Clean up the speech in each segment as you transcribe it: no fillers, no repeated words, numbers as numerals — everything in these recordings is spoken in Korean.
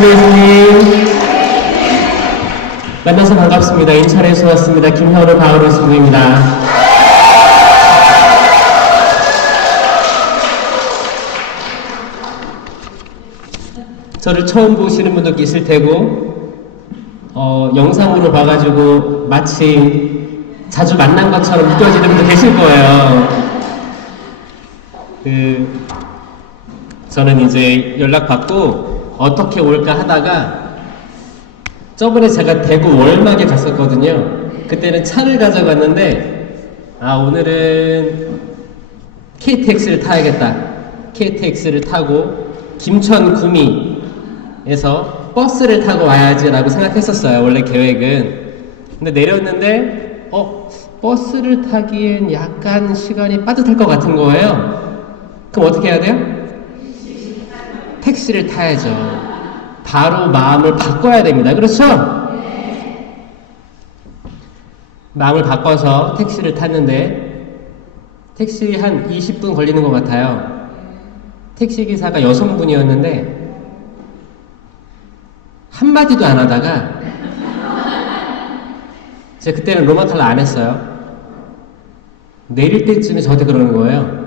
반갑습니다, 예수님. 만나서 반갑습니다. 인천에서 왔습니다. 김현우 바오로 선생입니다. 저를 처음 보시는 분도 계실 테고, 영상으로 봐가지고 마치 자주 만난 것처럼 느껴지는 분도 계실 거예요. 저는 이제 연락받고 어떻게 올까 하다가 저번에 제가 대구 월막에 갔었거든요. 그때는 차를 가져갔는데 오늘은 KTX를 타야겠다. KTX를 타고 김천 구미에서 버스를 타고 와야지라고 생각했었어요. 원래 계획은. 근데 내렸는데 버스를 타기엔 약간 시간이 빠듯할 것 같은 거예요. 그럼 어떻게 해야 돼요? 택시를 타야죠. 바로 마음을 바꿔야 됩니다. 그렇죠? 마음을 바꿔서 택시를 탔는데 택시 한 20분 걸리는 것 같아요. 택시기사가 여성분이었는데 한마디도 안 하다가 제가 그때는 로마칼라 안 했어요. 내릴 때쯤에 저한테 그러는 거예요.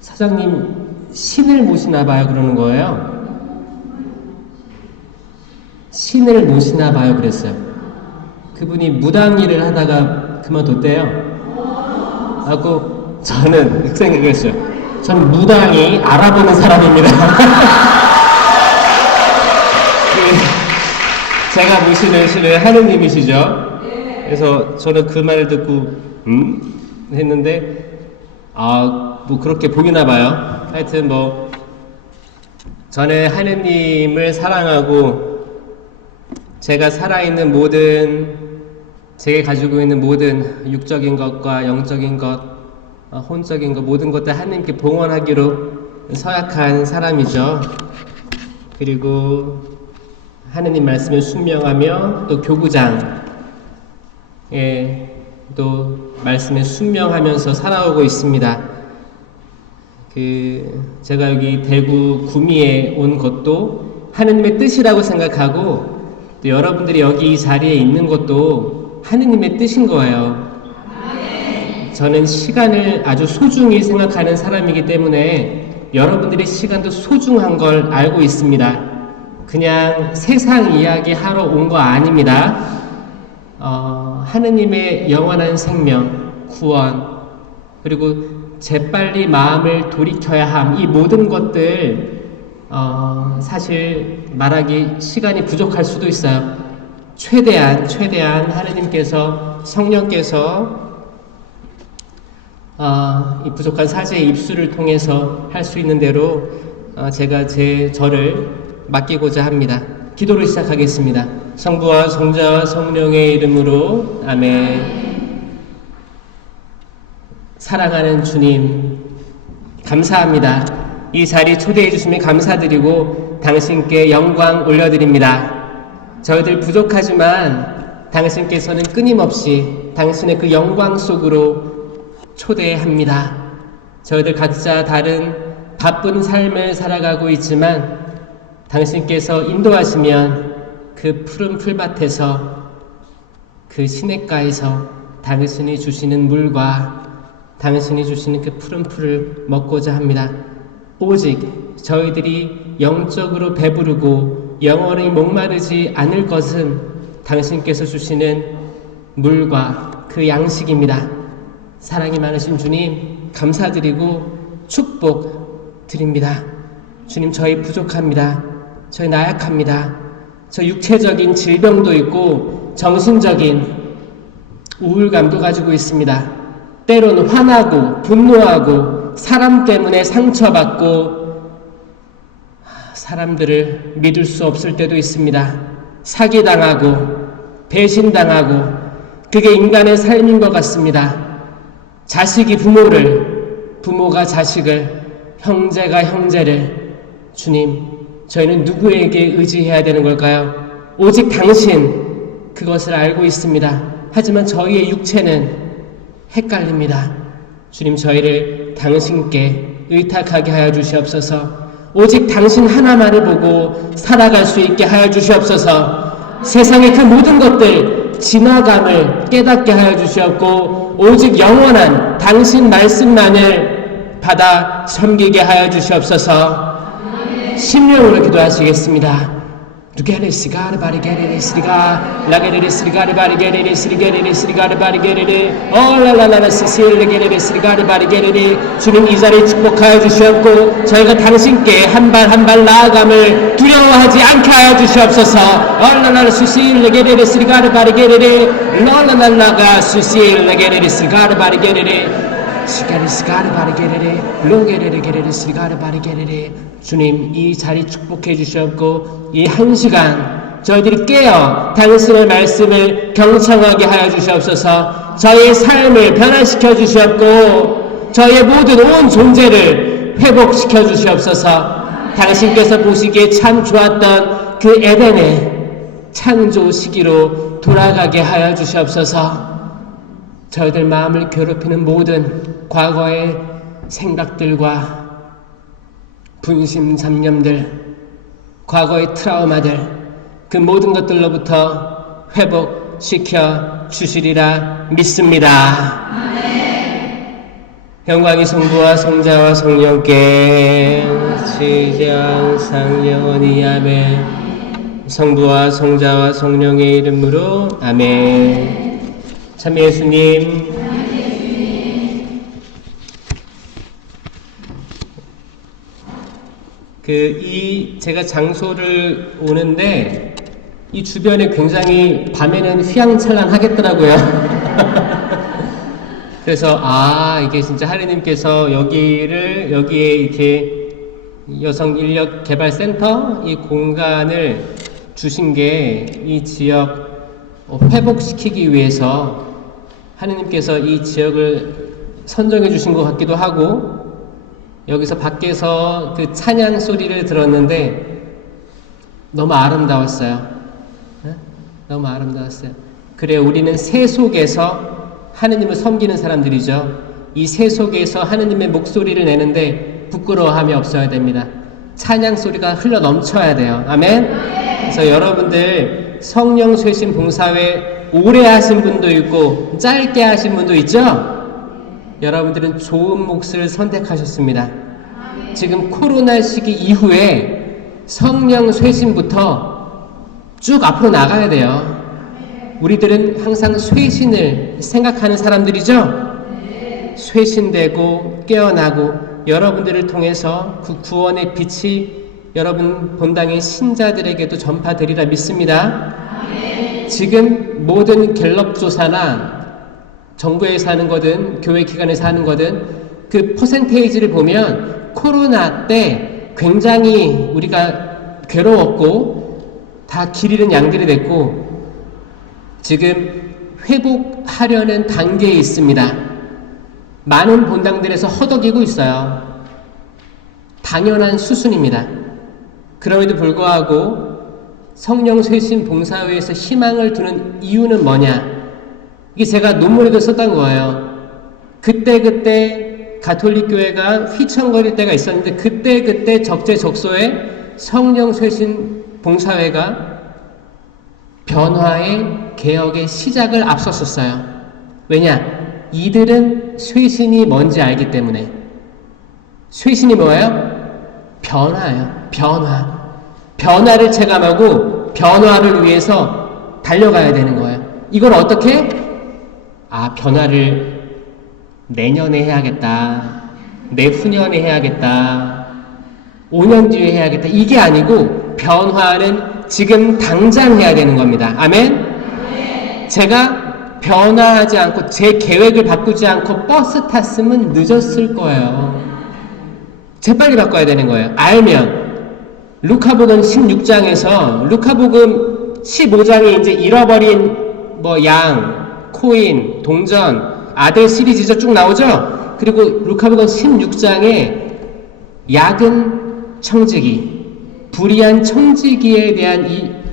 사장님 신을 모시나 봐요. 그러는 거예요. 신을 모시나 봐요. 그랬어요. 그분이 무당 일을 하다가 그만뒀대요. 하고 저는 그 생각했어요. 전 무당이 알아보는 사람입니다. 제가 모시는 신은 하느님이시죠. 그래서 저는 그 말을 듣고 했는데 뭐 그렇게 보이나 봐요. 하여튼 저는 하느님을 사랑하고 제가 살아있는 제가 가지고 있는 모든 육적인 것과 영적인 것, 혼적인 것, 모든 것들 하느님께 봉헌하기로 서약한 사람이죠. 그리고 하느님 말씀을 순명하며 또 교구장에 또 말씀에 순명하면서 살아오고 있습니다. 제가 여기 대구 구미에 온 것도 하느님의 뜻이라고 생각하고 또 여러분들이 여기 이 자리에 있는 것도 하느님의 뜻인 거예요. 저는 시간을 아주 소중히 생각하는 사람이기 때문에 여러분들의 시간도 소중한 걸 알고 있습니다. 그냥 세상 이야기 하러 온 거 아닙니다. 하느님의 영원한 생명, 구원, 그리고 재빨리 마음을 돌이켜야 함, 이 모든 것들 사실 말하기 시간이 부족할 수도 있어요. 최대한 하느님께서 성령께서 이 부족한 사제의 입술을 통해서 할 수 있는 대로 제가 저를 맡기고자 합니다. 기도를 시작하겠습니다. 성부와 성자와 성령의 이름으로 아멘. 사랑하는 주님, 감사합니다. 이 자리 초대해 주시면 감사드리고 당신께 영광 올려드립니다. 저희들 부족하지만 당신께서는 끊임없이 당신의 그 영광 속으로 초대합니다. 저희들 각자 다른 바쁜 삶을 살아가고 있지만 당신께서 인도하시면 그 푸른 풀밭에서 그 시냇가에서 당신이 주시는 물과 당신이 주시는 그 푸른 풀을 먹고자 합니다. 오직 저희들이 영적으로 배부르고 영원히 목마르지 않을 것은 당신께서 주시는 물과 그 양식입니다. 사랑이 많으신 주님, 감사드리고 축복 드립니다. 주님, 저희 부족합니다. 저희 나약합니다. 저 육체적인 질병도 있고 정신적인 우울감도 가지고 있습니다. 때로는 화나고 분노하고 사람 때문에 상처받고 사람들을 믿을 수 없을 때도 있습니다. 사기당하고 배신당하고 그게 인간의 삶인 것 같습니다. 자식이 부모를, 부모가 자식을, 형제가 형제를. 주님, 저희는 누구에게 의지해야 되는 걸까요? 오직 당신, 그것을 알고 있습니다. 하지만 저희의 육체는 헷갈립니다. 주님, 저희를 당신께 의탁하게 하여 주시옵소서. 오직 당신 하나만을 보고 살아갈 수 있게 하여 주시옵소서. 세상의 그 모든 것들 지나감을 깨닫게 하여 주시옵고 오직 영원한 당신 말씀만을 받아 섬기게 하여 주시옵소서. 심령으로 기도하시겠습니다. 루게레스가르 바리게레레스리가 라게레레스리가르 바리게레레스리게레레스리가르 바리게레레 얼랄랄라라 시실레게레레스리가르 바리게레레 주님 이 자리에 축복하여 주시옵고 저희가 당신께 한 발 한 발 나아감을 두려워하지 않게 하여 주시옵소서. 얼랄랄라 시실레게레레스리가르 바리게레레 랄랄랄라가 시실레게레레스리가르 바리게레레 시가르스가르 바리게레레 로게레레게레레스리가르 바리게레레 주님 이 자리 축복해 주시옵고 이 한 시간 저희들이 깨어 당신의 말씀을 경청하게 하여 주시옵소서. 저희의 삶을 변화시켜 주시옵고 저희의 모든 온 존재를 회복시켜 주시옵소서. 당신께서 보시기에 참 좋았던 그 에덴의 창조 시기로 돌아가게 하여 주시옵소서. 저희들 마음을 괴롭히는 모든 과거의 생각들과 분심 잡념들, 과거의 트라우마들 그 모든 것들로부터 회복시켜 주시리라 믿습니다. 영광이 성부와 성자와 성령께 시장 상영원히 아멘. 성부와 성자와 성령의 이름으로 아멘. 참 예수님, 제가 장소를 오는데 이 주변에 굉장히 밤에는 휘황찬란하겠더라고요. 그래서 이게 진짜 하느님께서 여기에 이렇게 여성인력개발센터 이 공간을 주신 게 이 지역 회복시키기 위해서 하느님께서 이 지역을 선정해 주신 것 같기도 하고 여기서 밖에서 그 찬양 소리를 들었는데 너무 아름다웠어요. 너무 아름다웠어요. 그래 우리는 새 속에서 하느님을 섬기는 사람들이죠. 이 새 속에서 하느님의 목소리를 내는데 부끄러워함이 없어야 됩니다. 찬양 소리가 흘러 넘쳐야 돼요. 아멘. 그래서 여러분들 성령 쇄신 봉사회 오래 하신 분도 있고 짧게 하신 분도 있죠? 여러분들은 좋은 몫을 선택하셨습니다. 지금 코로나 시기 이후에 성령 쇄신부터 쭉 앞으로 나가야 돼요. 우리들은 항상 쇄신을 생각하는 사람들이죠? 쇄신되고 깨어나고 여러분들을 통해서 그 구원의 빛이 여러분 본당의 신자들에게도 전파되리라 믿습니다. 지금 모든 갤럽 조사나 정부에서 하는 거든 교회 기관에서 하는 거든 그 퍼센테이지를 보면 코로나 때 굉장히 우리가 괴로웠고 다 길 잃은 양들이 됐고 지금 회복하려는 단계에 있습니다. 많은 본당들에서 허덕이고 있어요. 당연한 수순입니다. 그럼에도 불구하고 성령 쇄신 봉사회에서 희망을 두는 이유는 뭐냐? 이게 제가 논문에도 썼던 거예요. 그때 가톨릭 교회가 휘청거릴 때가 있었는데 그때 적재적소에 성령 쇄신 봉사회가 변화의 개혁의 시작을 앞섰었어요. 왜냐? 이들은 쇄신이 뭔지 알기 때문에. 쇄신이 뭐예요? 변화예요. 변화를 체감하고 변화를 위해서 달려가야 되는 거예요. 이걸 어떻게? 변화를 내년에 해야겠다. 내후년에 해야겠다. 5년 뒤에 해야겠다. 이게 아니고 변화는 지금 당장 해야 되는 겁니다. 아멘? 제가 변화하지 않고 제 계획을 바꾸지 않고 버스 탔으면 늦었을 거예요. 재빨리 바꿔야 되는 거예요. 알면 루카복음 16장에서 루카복음 15장에 이제 잃어버린 양, 코인, 동전, 아들 시리즈가 쭉 나오죠. 그리고 루카복음 16장에 야근 청지기, 불의한 청지기에 대한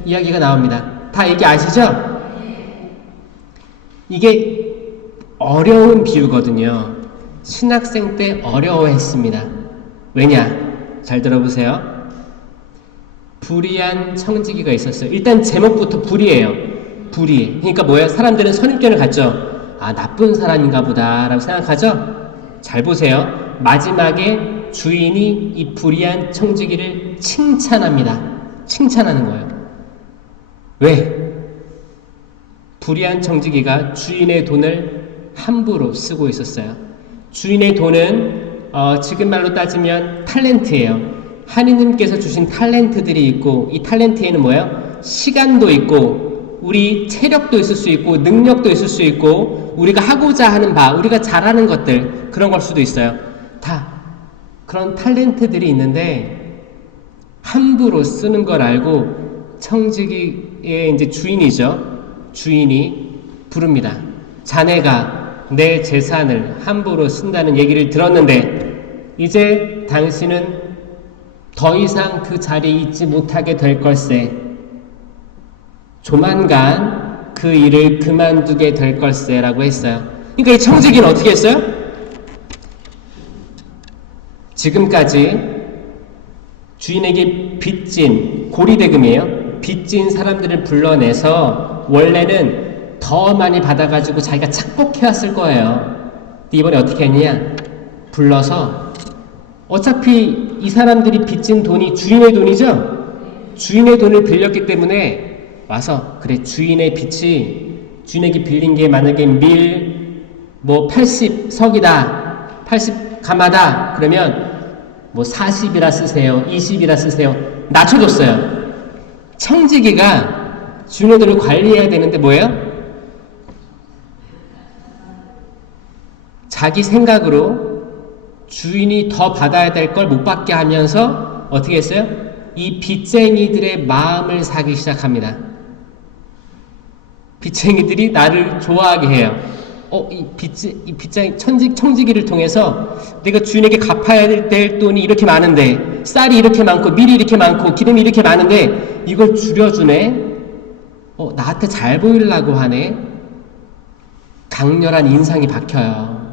이야기가 나옵니다. 다 얘기 아시죠? 이게 어려운 비유거든요. 신학생 때 어려워했습니다. 왜냐? 잘 들어보세요. 불의한 청지기가 있었어요. 일단 제목부터 불의예요. 불의. 그러니까 뭐예요? 사람들은 선입견을 갖죠. 아, 나쁜 사람인가 보다 라고 생각하죠? 잘 보세요. 마지막에 주인이 이 불의한 청지기를 칭찬합니다. 칭찬하는 거예요. 왜? 불의한 청지기가 주인의 돈을 함부로 쓰고 있었어요. 주인의 돈은 지금 말로 따지면 탤런트예요. 하느님께서 주신 탤런트들이 있고, 이 탤런트에는 뭐예요? 시간도 있고, 우리 체력도 있을 수 있고, 능력도 있을 수 있고, 우리가 하고자 하는 바, 우리가 잘하는 것들, 그런 걸 수도 있어요. 다 그런 탤런트들이 있는데 함부로 쓰는 걸 알고 청지기의 이제 주인이죠. 주인이 부릅니다. 자네가 내 재산을 함부로 쓴다는 얘기를 들었는데 이제 당신은 더 이상 그 자리에 있지 못하게 될 걸세. 조만간 그 일을 그만두게 될 걸세 라고 했어요. 그러니까 이 청지기는 어떻게 했어요? 지금까지 주인에게 빚진 고리대금이에요. 빚진 사람들을 불러내서 원래는 더 많이 받아가지고 자기가 착복해왔을 거예요. 근데 이번에 어떻게 했냐? 불러서 어차피 이 사람들이 빚진 돈이 주인의 돈이죠? 주인의 돈을 빌렸기 때문에 와서 그래 주인의 빚이 주인에게 빌린 게 만약에 밀 뭐 80석이다 80가마다 그러면 뭐 40이라 쓰세요 20이라 쓰세요 낮춰줬어요. 청지기가 주인의 돈을 관리해야 되는데 뭐예요? 자기 생각으로 주인이 더 받아야 될 걸 못 받게 하면서 어떻게 했어요? 이 빚쟁이들의 마음을 사기 시작합니다. 빚쟁이들이 나를 좋아하게 해요. 이 빚쟁이 청지기를 통해서 내가 주인에게 갚아야 될 돈이 이렇게 많은데 쌀이 이렇게 많고 밀이 이렇게 많고 기름이 이렇게 많은데 이걸 줄여주네. 나한테 잘 보이려고 하네. 강렬한 인상이 박혀요.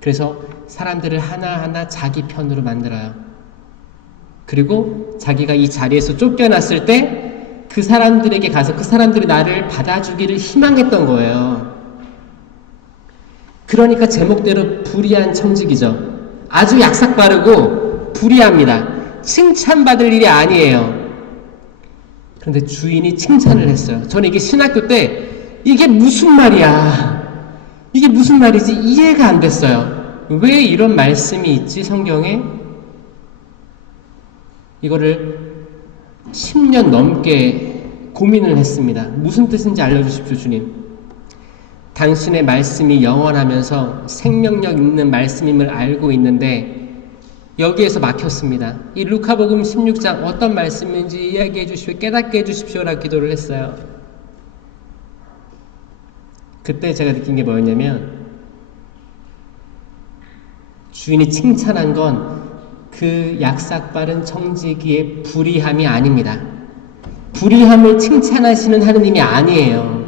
그래서 사람들을 하나하나 자기 편으로 만들어요. 그리고 자기가 이 자리에서 쫓겨났을 때 그 사람들에게 가서 그 사람들이 나를 받아주기를 희망했던 거예요. 그러니까 제목대로 불의한 청지기죠. 아주 약삭 빠르고 불의합니다. 칭찬받을 일이 아니에요. 그런데 주인이 칭찬을 했어요. 저는 이게 신학교 때 이게 무슨 말이야? 이게 무슨 말이지? 이해가 안 됐어요. 왜 이런 말씀이 있지 성경에? 이거를 10년 넘게 고민을 했습니다. 무슨 뜻인지 알려주십시오, 주님. 당신의 말씀이 영원하면서 생명력 있는 말씀임을 알고 있는데 여기에서 막혔습니다. 이 루카복음 16장 어떤 말씀인지 이야기해 주십시오. 깨닫게 해 주십시오라고 기도를 했어요. 그때 제가 느낀 게 뭐였냐면 주인이 칭찬한 건 그 약삭 빠른 청지기의 불의함이 아닙니다. 불의함을 칭찬하시는 하느님이 아니에요.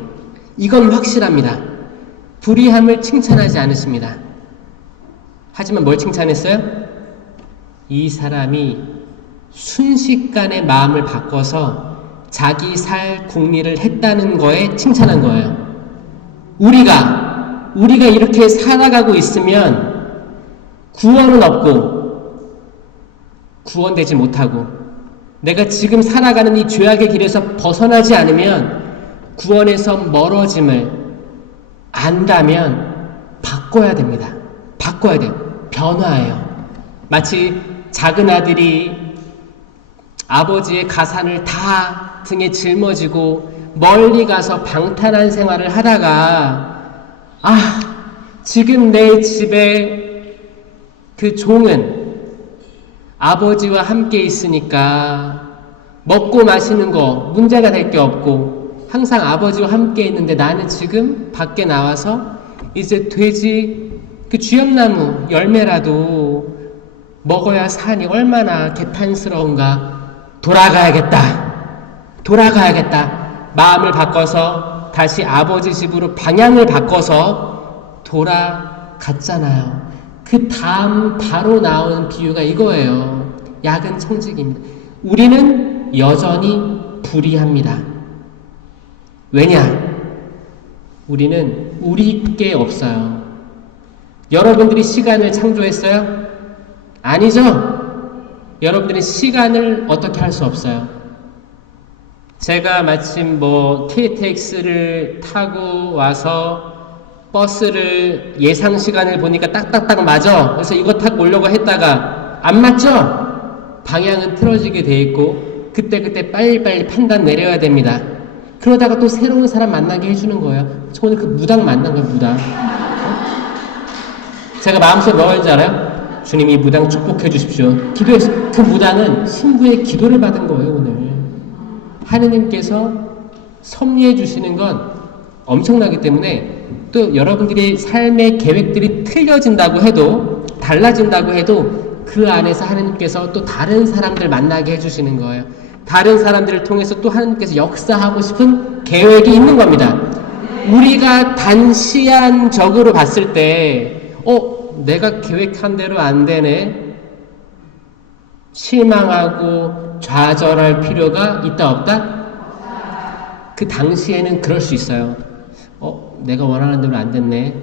이건 확실합니다. 불의함을 칭찬하지 않으십니다. 하지만 뭘 칭찬했어요? 이 사람이 순식간에 마음을 바꿔서 자기 살 궁리를 했다는 거에 칭찬한 거예요. 우리가 이렇게 살아가고 있으면 구원은 없고 구원되지 못하고 내가 지금 살아가는 이 죄악의 길에서 벗어나지 않으면 구원에서 멀어짐을 안다면 바꿔야 됩니다. 바꿔야 돼요. 변화예요. 마치 작은 아들이 아버지의 가산을 다 등에 짊어지고 멀리 가서 방탕한 생활을 하다가 지금 내 집에 그 종은 아버지와 함께 있으니까 먹고 마시는 거 문제가 될 게 없고 항상 아버지와 함께 있는데 나는 지금 밖에 나와서 이제 돼지 그 쥐염나무 열매라도 먹어야 사니 얼마나 개탄스러운가. 돌아가야겠다. 마음을 바꿔서 다시 아버지 집으로 방향을 바꿔서 돌아갔잖아요. 그 다음 바로 나오는 비유가 이거예요. 약은 청직입니다. 우리는 여전히 불의합니다. 왜냐? 우리는 우리께 없어요. 여러분들이 시간을 창조했어요? 아니죠? 여러분들이 시간을 어떻게 할 수 없어요. 제가 마침 KTX를 타고 와서 버스를 예상 시간을 보니까 딱딱딱 맞아. 그래서 이거 타고 오려고 했다가 안 맞죠? 방향은 틀어지게 돼 있고 그때 빨리빨리 판단 내려야 됩니다. 그러다가 또 새로운 사람 만나게 해주는 거예요. 저 오늘 그 무당 만난 거예요, 무당. 제가 마음속에 뭐 하는지 알아요? 주님 이 무당 축복해 주십시오. 기도해서 그 무당은 신부의 기도를 받은 거예요, 오늘. 하느님께서 섭리해 주시는 건 엄청나기 때문에 또 여러분들이 삶의 계획들이 틀려진다고 해도 달라진다고 해도 그 안에서 하느님께서 또 다른 사람들 만나게 해주시는 거예요. 다른 사람들을 통해서 또 하느님께서 역사하고 싶은 계획이 있는 겁니다. 우리가 단시간적으로 봤을 때 내가 계획한 대로 안 되네. 실망하고 좌절할 필요가 있다 없다? 그 당시에는 그럴 수 있어요. 내가 원하는 대로 안 됐네.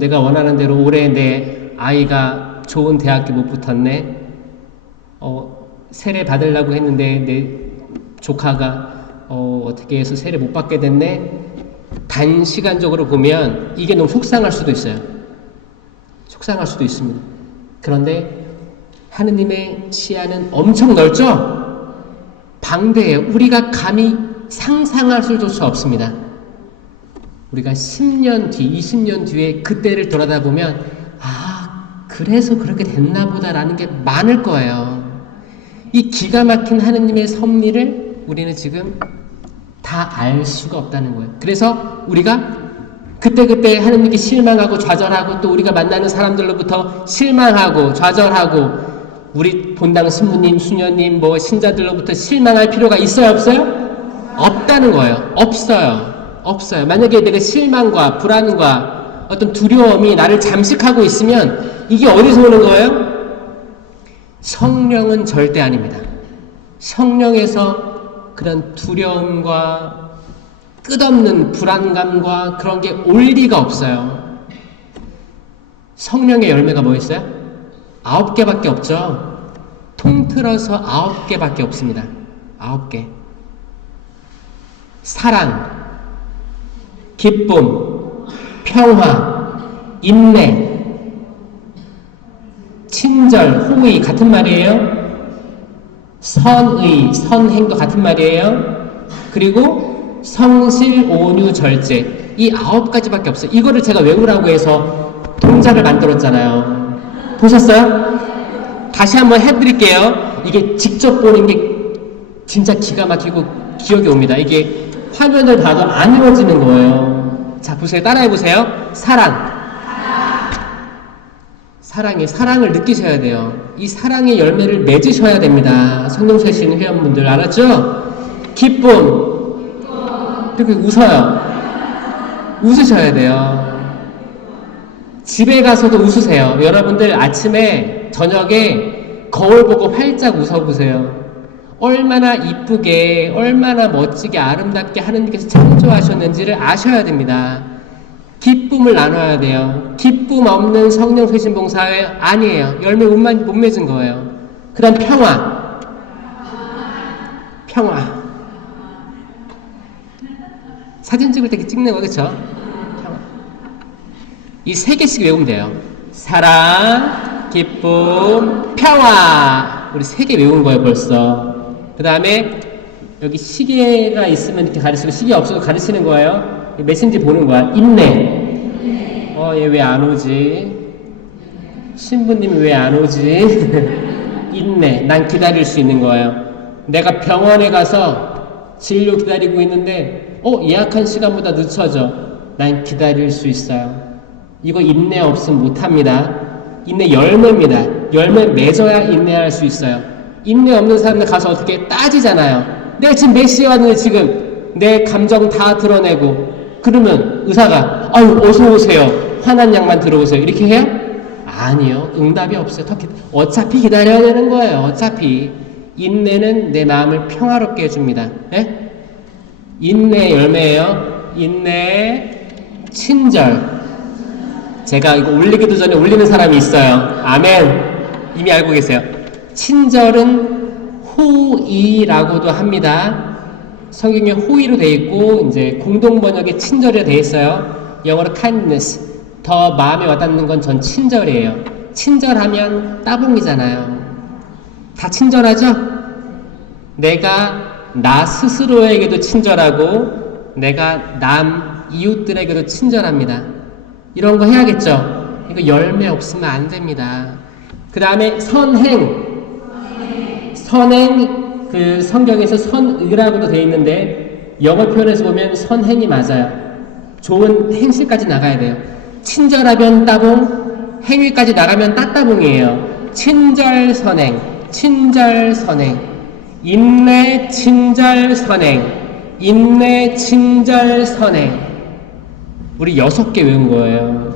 내가 원하는 대로 올해 내 아이가 좋은 대학교 못 붙었네. 세례 받으려고 했는데 내 조카가 어떻게 해서 세례 못 받게 됐네. 단시간적으로 보면 이게 너무 속상할 수도 있어요. 속상할 수도 있습니다. 그런데 하느님의 시야는 엄청 넓죠? 방대해요. 우리가 감히 상상할 수조차 없습니다. 우리가 10년 뒤, 20년 뒤에 그때를 돌아다보면 그래서 그렇게 됐나 보다라는 게 많을 거예요. 이 기가 막힌 하느님의 섭리를 우리는 지금 다 알 수가 없다는 거예요. 그래서 우리가 그때 하느님께 실망하고 좌절하고 또 우리가 만나는 사람들로부터 실망하고 좌절하고 우리 본당 신부님, 수녀님, 신자들로부터 실망할 필요가 있어요, 없어요? 없다는 거예요. 없어요. 만약에 내가 실망과 불안과 어떤 두려움이 나를 잠식하고 있으면 이게 어디서 오는 거예요? 성령은 절대 아닙니다. 성령에서 그런 두려움과 끝없는 불안감과 그런 게 올 리가 없어요. 성령의 열매가 뭐 있어요? 9개밖에 없죠. 통틀어서 9개밖에 없습니다. 9개. 사랑, 기쁨, 평화, 인내, 친절, 호의 같은 말이에요. 선의, 선행도 같은 말이에요. 그리고 성실, 온유, 절제. 이 9가지밖에 없어요. 이거를 제가 외우라고 해서 동작을 만들었잖아요. 보셨어요? 다시 한번 해드릴게요. 이게 직접 보는 게 진짜 기가 막히고 기억이 옵니다. 이게 화면을 봐도 안 이루어지는 거예요. 자, 보세요. 따라해보세요. 사랑을 느끼셔야 돼요. 이 사랑의 열매를 맺으셔야 됩니다. 성령 세신 회원분들 알았죠? 기쁨. 이렇게 웃어요. 웃으셔야 돼요. 집에 가서도 웃으세요. 여러분들 아침에 저녁에 거울 보고 활짝 웃어보세요. 얼마나 이쁘게 얼마나 멋지게 아름답게 하느님께서 창조하셨는지를 아셔야 됩니다. 기쁨을 나눠야 돼요. 기쁨 없는 성령 쇄신 봉사회 아니에요. 열매 못 맺은 거예요. 그 다음 평화. 사진 찍을 때 찍는 거 그쵸? 평화. 이 3개씩 외우면 돼요. 사랑, 기쁨, 평화. 우리 3개 외운 거예요 벌써. 그 다음에 여기 시계가 있으면 이렇게 가르치고 시계 없어도 가르치는 거예요. 메신지 보는 거야. 인내. 얘 왜 안 오지? 신부님이 왜 안 오지? 인내. 난 기다릴 수 있는 거예요. 내가 병원에 가서 진료 기다리고 있는데 예약한 시간보다 늦춰져. 난 기다릴 수 있어요. 이거 인내 없으면 못합니다. 인내 열매입니다. 열매 맺어야 인내할 수 있어요. 인내 없는 사람들 가서 어떻게 따지잖아요. 내가 지금 몇 시에 왔는데 지금 내 감정 다 드러내고 그러면 의사가 어서 오세요. 화난 양만 들어오세요. 이렇게 해요? 아니요. 응답이 없어요. 어차피 기다려야 되는 거예요. 어차피. 인내는 내 마음을 평화롭게 해줍니다. 네? 인내 열매예요. 인내 친절. 제가 이거 올리기도 전에 올리는 사람이 있어요. 아멘. 이미 알고 계세요. 친절은 호의라고도 합니다. 성경에 호의로 되어 있고 이제 공동 번역에 친절이라 되어 있어요. 영어로 kindness. 더 마음에 와닿는 건 전 친절이에요. 친절하면 따봉이잖아요. 다 친절하죠? 내가 나 스스로에게도 친절하고 내가 남 이웃들에게도 친절합니다. 이런 거 해야겠죠? 이거 열매 없으면 안 됩니다. 그 다음에 선행. 선행, 그 성경에서 선의라고도 되어 있는데 영어 표현에서 보면 선행이 맞아요. 좋은 행실까지 나가야 돼요. 친절하면 따봉, 행위까지 나가면 따따봉이에요. 친절 선행, 친절 선행, 인내 친절 선행, 인내 친절 선행. 우리 6개 외운 거예요.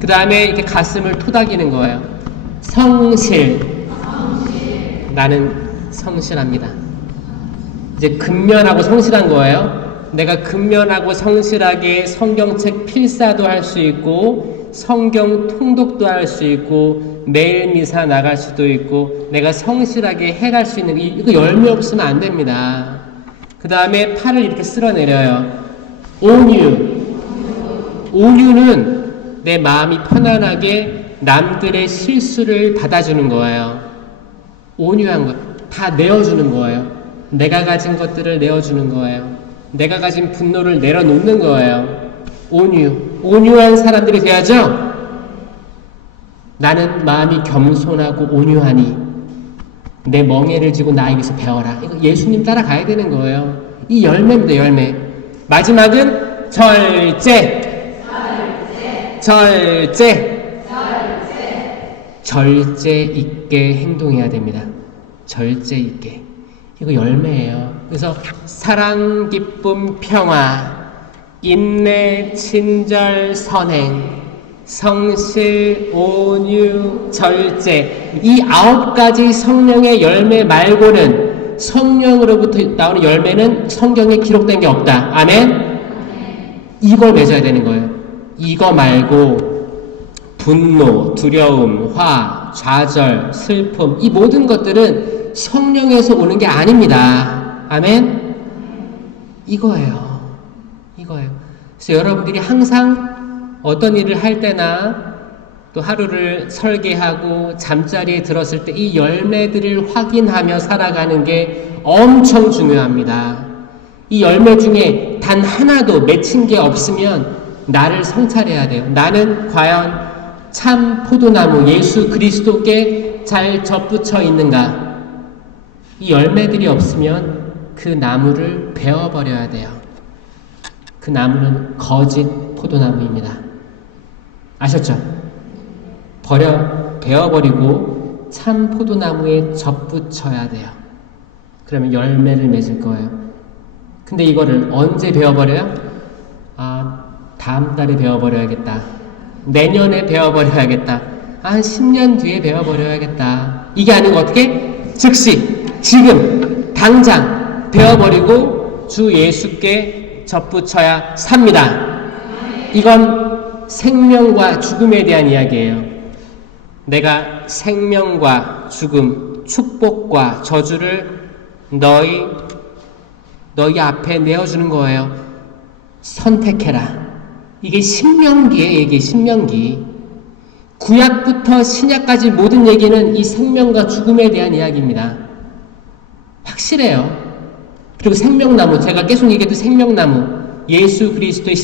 그 다음에 이렇게 가슴을 토닥이는 거예요. 성실. 나는 성실합니다. 이제 근면하고 성실한 거예요. 내가 근면하고 성실하게 성경책 필사도 할 수 있고 성경 통독도 할 수 있고 매일 미사 나갈 수도 있고 내가 성실하게 해갈 수 있는 이거 열매 없으면 안 됩니다. 그 다음에 팔을 이렇게 쓸어내려요. 온유. 온유는 내 마음이 편안하게 남들의 실수를 받아주는 거예요. 온유한 것. 다 내어주는 거예요. 내가 가진 것들을 내어주는 거예요. 내가 가진 분노를 내려놓는 거예요. 온유. 온유한 사람들이 돼야죠? 나는 마음이 겸손하고 온유하니 내 멍에를 쥐고 나에게서 배워라. 이거 예수님 따라가야 되는 거예요. 이 열매입니다. 열매. 마지막은 절제. 절제. 절제 있게 행동해야 됩니다. 절제 있게. 이거 열매예요. 그래서 사랑, 기쁨, 평화, 인내, 친절, 선행, 성실, 온유, 절제. 이 9가지 성령의 열매 말고는 성령으로부터 나오는 열매는 성경에 기록된 게 없다. 아멘? 이걸 맺어야 되는 거예요. 이거 말고 분노, 두려움, 화, 좌절, 슬픔 이 모든 것들은 성령에서 오는 게 아닙니다. 아멘? 이거예요. 이거예요. 그래서 여러분들이 항상 어떤 일을 할 때나 또 하루를 설계하고 잠자리에 들었을 때 이 열매들을 확인하며 살아가는 게 엄청 중요합니다. 이 열매 중에 단 하나도 맺힌 게 없으면 나를 성찰해야 돼요. 나는 과연 참 포도나무 예수 그리스도께 잘 접붙여 있는가? 이 열매들이 없으면 그 나무를 베어버려야 돼요. 그 나무는 거짓 포도나무입니다. 아셨죠? 베어버리고 참 포도나무에 접붙여야 돼요. 그러면 열매를 맺을 거예요. 근데 이거를 언제 베어버려요? 다음 달에 베어버려야겠다. 내년에 베어버려야겠다. 한 10년 뒤에 베어버려야겠다. 이게 아니고 어떻게? 즉시, 지금, 당장 베어버리고 주 예수께 접붙여야 삽니다. 이건 생명과 죽음에 대한 이야기예요. 내가 생명과 죽음, 축복과 저주를 너희 앞에 내어주는 거예요. 선택해라. 이게 신명기의 얘기, 신명기. 구약부터 신약까지 모든 얘기는 이 생명과 죽음에 대한 이야기입니다. 확실해요. 그리고 생명나무, 제가 계속 얘기했던 생명나무, 예수 그리스도의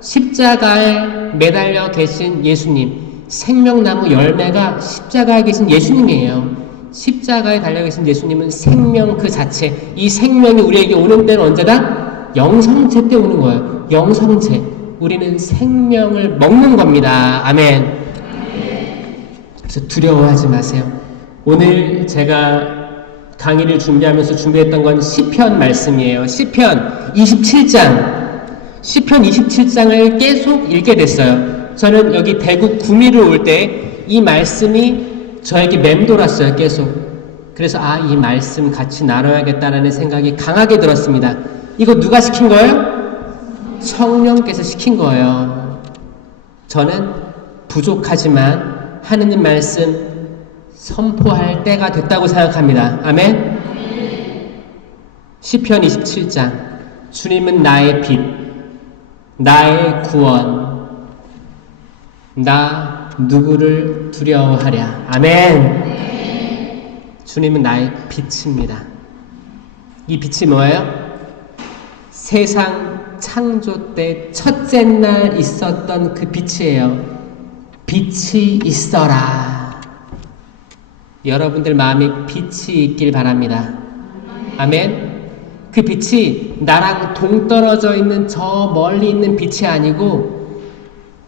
십자가에 매달려 계신 예수님, 생명나무 열매가 십자가에 계신 예수님이에요. 십자가에 달려 계신 예수님은 생명 그 자체, 이 생명이 우리에게 오는 때는 언제다? 영성체 때 오는 거예요. 영성체. 우리는 생명을 먹는 겁니다. 아멘. 그래서 두려워하지 마세요. 오늘 제가 강의를 준비하면서 준비했던 건 시편 말씀이에요. 시편 27장. 시편 27장을 계속 읽게 됐어요. 저는 여기 대구 구미를 올 때 이 말씀이 저에게 맴돌았어요, 계속. 그래서 이 말씀 같이 나눠야겠다라는 생각이 강하게 들었습니다. 이거 누가 시킨 거예요? 성령께서 시킨 거예요. 저는 부족하지만 하느님 말씀 선포할 때가 됐다고 생각합니다. 아멘? 시편 27장. 주님은 나의 빛, 나의 구원, 나 누구를 두려워하랴. 아멘. 주님은 나의 빛입니다. 이 빛이 뭐예요? 세상 창조 때 첫째 날 있었던 그 빛이에요. 빛이 있어라. 여러분들 마음에 빛이 있길 바랍니다. 아멘. 그 빛이 나랑 동떨어져 있는 저 멀리 있는 빛이 아니고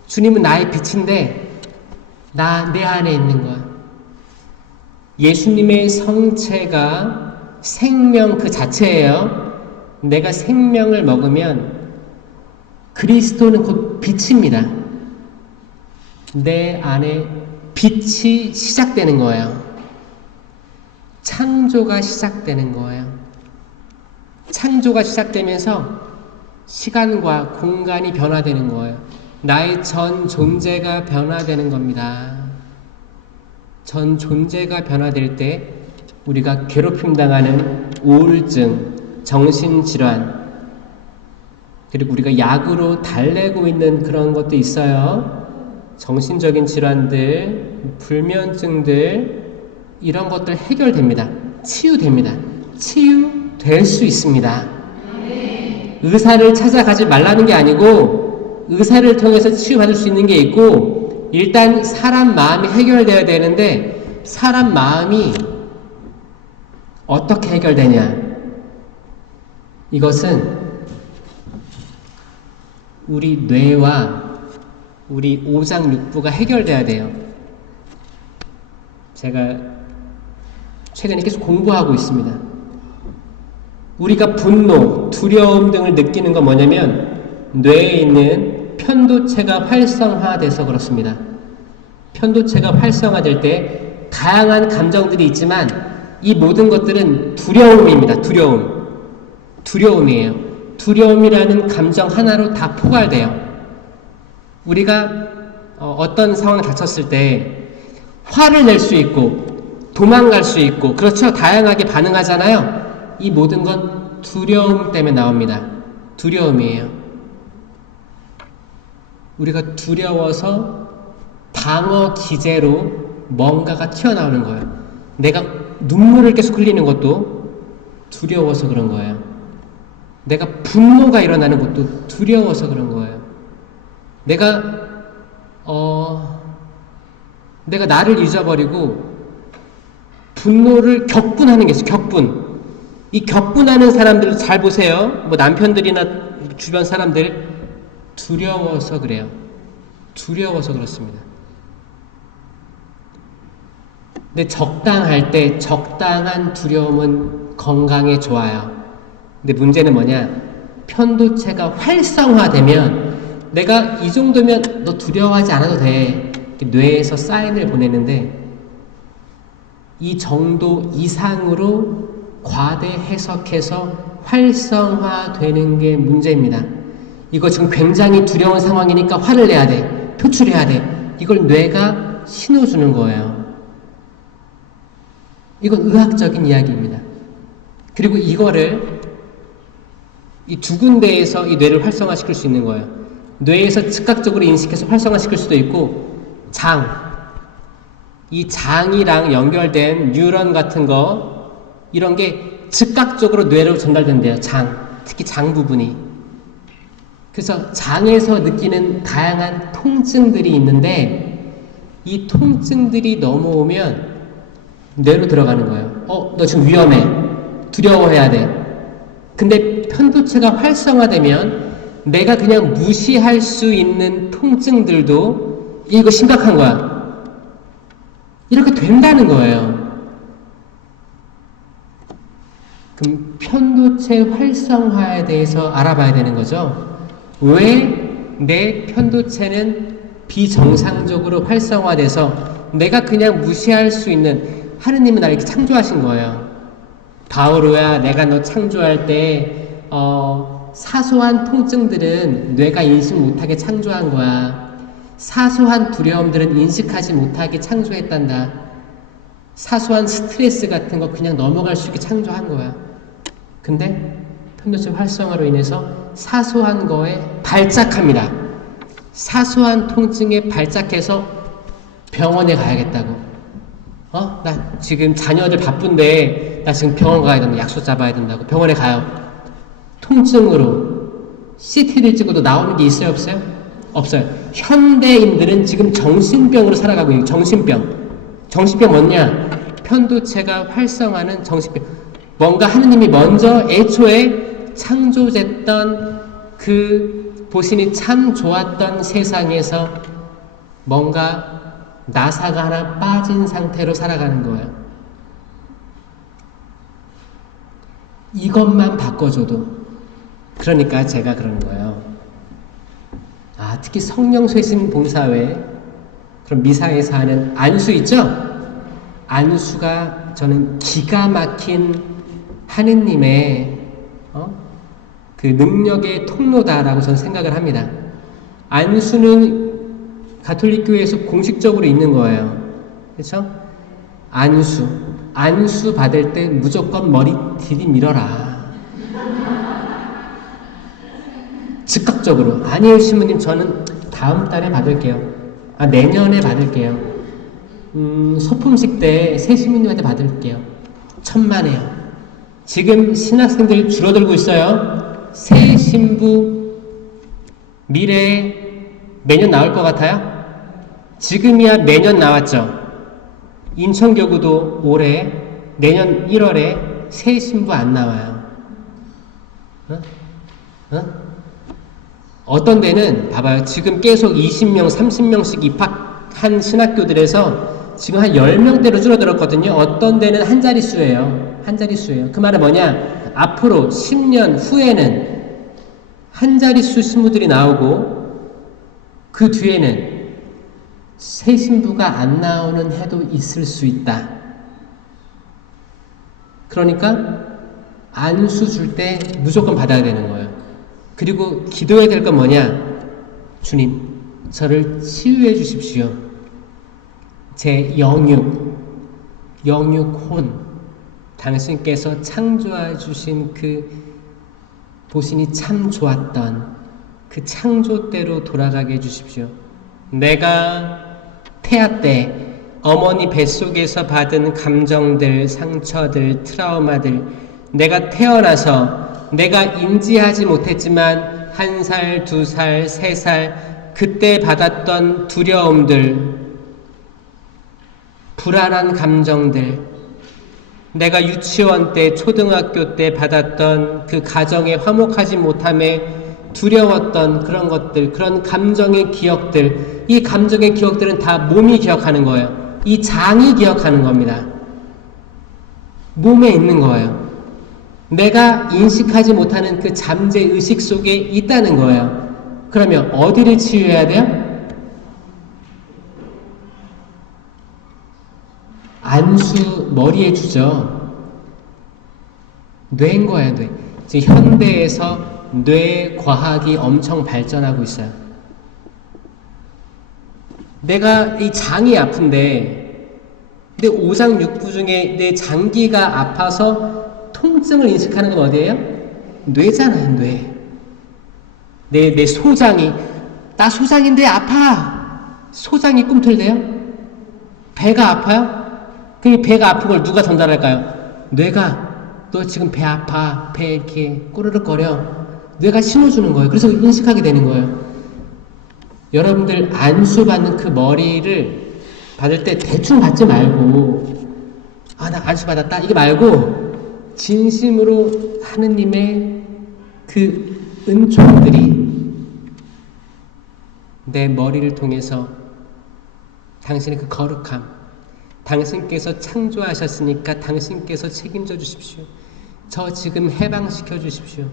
주님은 나의 빛인데 내 안에 있는 거야. 예수님의 성체가 생명 그 자체예요. 내가 생명을 먹으면 그리스도는 곧 빛입니다. 내 안에 빛이 시작되는 거예요. 창조가 시작되는 거예요. 창조가 시작되면서 시간과 공간이 변화되는 거예요. 나의 전 존재가 변화되는 겁니다. 전 존재가 변화될 때 우리가 괴롭힘 당하는 우울증, 정신질환, 그리고 우리가 약으로 달래고 있는 그런 것도 있어요. 정신적인 질환들, 불면증들, 이런 것들 해결됩니다. 치유됩니다. 치유될 수 있습니다. 의사를 찾아가지 말라는 게 아니고 의사를 통해서 치유받을 수 있는 게 있고, 일단 사람 마음이 해결되어야 되는데 사람 마음이 어떻게 해결되냐? 이것은 우리 뇌와 우리 오장육부가 해결돼야 돼요. 제가 최근에 계속 공부하고 있습니다. 우리가 분노, 두려움 등을 느끼는 건 뭐냐면 뇌에 있는 편도체가 활성화돼서 그렇습니다. 편도체가 활성화될 때 다양한 감정들이 있지만 이 모든 것들은 두려움입니다. 두려움이에요. 두려움이라는 감정 하나로 다 포괄돼요. 우리가 어떤 상황에 닥쳤을 때 화를 낼 수 있고 도망갈 수 있고, 그렇죠? 다양하게 반응하잖아요. 이 모든 건 두려움 때문에 나옵니다. 두려움이에요. 우리가 두려워서 방어 기제로 뭔가가 튀어나오는 거예요. 내가 눈물을 계속 흘리는 것도 두려워서 그런 거예요. 내가 분노가 일어나는 것도 두려워서 그런 거예요. 내가 나를 잊어버리고 분노를 격분하는 게 있어요. 격분. 이 격분하는 사람들 잘 보세요. 뭐 남편들이나 주변 사람들 두려워서 그래요. 두려워서 그렇습니다. 근데 적당할 때 적당한 두려움은 건강에 좋아요. 근데 문제는 뭐냐? 편도체가 활성화되면 내가 이 정도면 너 두려워하지 않아도 돼. 뇌에서 사인을 보내는데 이 정도 이상으로 과대 해석해서 활성화되는 게 문제입니다. 이거 지금 굉장히 두려운 상황이니까 화를 내야 돼. 표출해야 돼. 이걸 뇌가 신호 주는 거예요. 이건 의학적인 이야기입니다. 그리고 이거를 이 두 군데에서 이 뇌를 활성화시킬 수 있는 거예요. 뇌에서 즉각적으로 인식해서 활성화시킬 수도 있고, 이 장이랑 연결된 뉴런 같은 거, 이런 게 즉각적으로 뇌로 전달된대요. 특히 장 부분이. 그래서 장에서 느끼는 다양한 통증들이 있는데 이 통증들이 넘어오면 뇌로 들어가는 거예요. 너 지금 위험해. 두려워해야 돼. 근데 편도체가 활성화되면 내가 그냥 무시할 수 있는 통증들도 이거 심각한 거야. 이렇게 된다는 거예요. 그럼 편도체 활성화에 대해서 알아봐야 되는 거죠. 왜 내 편도체는 비정상적으로 활성화돼서 내가 그냥 무시할 수 있는, 하느님은 나를 이렇게 창조하신 거예요. 바오로야, 내가 너 창조할 때 사소한 통증들은 뇌가 인식 못하게 창조한 거야. 사소한 두려움들은 인식하지 못하게 창조했단다. 사소한 스트레스 같은 거 그냥 넘어갈 수 있게 창조한 거야. 근데 편도체 활성화로 인해서 사소한 거에 발작합니다. 사소한 통증에 발작해서 병원에 가야겠다고. 나 지금 자녀들 바쁜데 나 지금 병원 가야 된다. 약속 잡아야 된다고. 병원에 가요. 통증으로 CT를 찍어도 나오는 게 있어요, 없어요? 없어요. 현대인들은 지금 정신병으로 살아가고 있는 정신병. 정신병 뭐냐? 편도체가 활성화하는 정신병. 뭔가 하느님이 먼저 애초에 창조됐던 그 보신이 참 좋았던 세상에서 뭔가 나사가 하나 빠진 상태로 살아가는 거예요. 이것만 바꿔줘도. 그러니까 제가 그러는 거예요. 특히 성령쇄신 봉사회, 그럼 미사에서 하는 안수 있죠? 안수가 저는 기가 막힌 하느님의 그 능력의 통로다라고 저는 생각을 합니다. 안수는 가톨릭 교회에서 공식적으로 있는 거예요. 그렇죠? 안수 받을 때 무조건 머리 들이밀어라. 즉각적으로. 아니에요, 신부님, 저는 다음 달에 받을게요. 내년에 받을게요. 소품식 때 새 신부님한테 받을게요. 천만에요. 지금 신학생들 줄어들고 있어요. 새 신부 미래에 매년 나올 것 같아요? 지금이야 매년 나왔죠. 인천교구도 올해 내년 1월에 새 신부 안 나와요. 어떤 데는 봐봐요. 지금 계속 20명, 30명씩 입학한 신학교들에서 지금 한 10명대로 줄어들었거든요. 어떤 데는 한 자릿수예요. 한 자릿수예요. 그 말은 뭐냐? 앞으로 10년 후에는 한 자릿수 신부들이 나오고 그 뒤에는 새 신부가 안 나오는 해도 있을 수 있다. 그러니까 안수 줄 때 무조건 받아야 되는 거예요. 그리고 기도해야 될 건 뭐냐? 주님, 저를 치유해 주십시오. 제 영육혼, 당신께서 창조해 주신 그 보신이 참 좋았던 그 창조대로 돌아가게 해주십시오. 내가 태아 때 어머니 뱃속에서 받은 감정들, 상처들, 트라우마들, 내가 태어나서 내가 인지하지 못했지만 1살, 2살, 3살 그때 받았던 두려움들, 불안한 감정들, 내가 유치원 때, 초등학교 때 받았던 그 가정의 화목하지 못함에 두려웠던 그런 것들, 그런 감정의 기억들, 이 감정의 기억들은 다 몸이 기억하는 거예요. 이 장이 기억하는 겁니다. 몸에 있는 거예요. 내가 인식하지 못하는 그 잠재의식 속에 있다는 거예요. 그러면 어디를 치유해야 돼요? 안수 머리에 주죠. 뇌인 거예요, 뇌. 지금 현대에서 뇌 과학이 엄청 발전하고 있어요. 내가 이 장이 아픈데, 내 오장육부 중에 내 장기가 아파서 통증을 인식하는 건 어디예요? 뇌잖아요, 뇌. 내 소장이, 나 소장인데 아파! 소장이 꿈틀대요? 배가 아파요? 그럼 배가 아픈 걸 누가 전달할까요? 뇌가, 너 지금 배 아파, 배 이렇게 꼬르륵거려. 뇌가 신호주는 거예요. 그래서 인식하게 되는 거예요. 여러분들 안수 받는 그 머리를 받을 때 대충 받지 말고, 나 안수 받았다 이게 말고 진심으로 하느님의 그 은총들이 내 머리를 통해서 당신의 그 거룩함, 당신께서 창조하셨으니까 당신께서 책임져 주십시오. 저 지금 해방시켜 주십시오.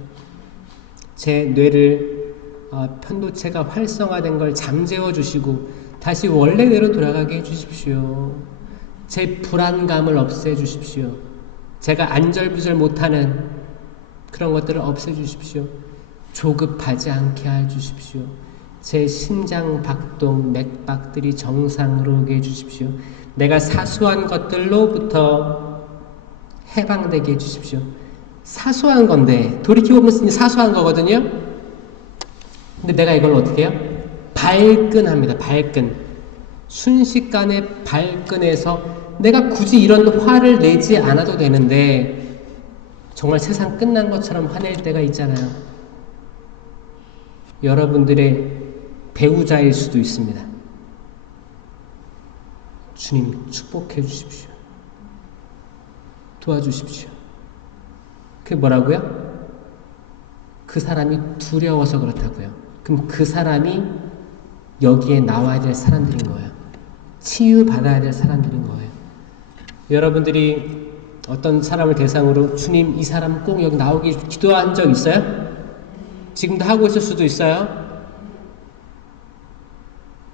제 뇌를 편도체가 활성화된 걸 잠재워 주시고 다시 원래대로 돌아가게 해주십시오. 제 불안감을 없애주십시오. 제가 안절부절 못하는 그런 것들을 없애주십시오. 조급하지 않게 해주십시오. 제 심장 박동, 맥박들이 정상으로 오게 해주십시오. 내가 사소한 것들로부터 해방되게 해주십시오. 사소한 건데 돌이켜보면 사소한 거거든요. 근데 내가 이걸 어떻게 해요? 발끈합니다. 발끈. 순식간에 발끈해서 내가 굳이 이런 화를 내지 않아도 되는데 정말 세상 끝난 것처럼 화낼 때가 있잖아요. 여러분들의 배우자일 수도 있습니다. 주님 축복해 주십시오. 도와주십시오. 그게 뭐라고요? 그 사람이 두려워서 그렇다고요. 그럼 그 사람이 여기에 나와야 될 사람들인 거예요. 치유받아야 될 사람들인 거예요. 여러분들이 어떤 사람을 대상으로 주님 이 사람 꼭 여기 나오기 기도한 적 있어요? 지금도 하고 있을 수도 있어요.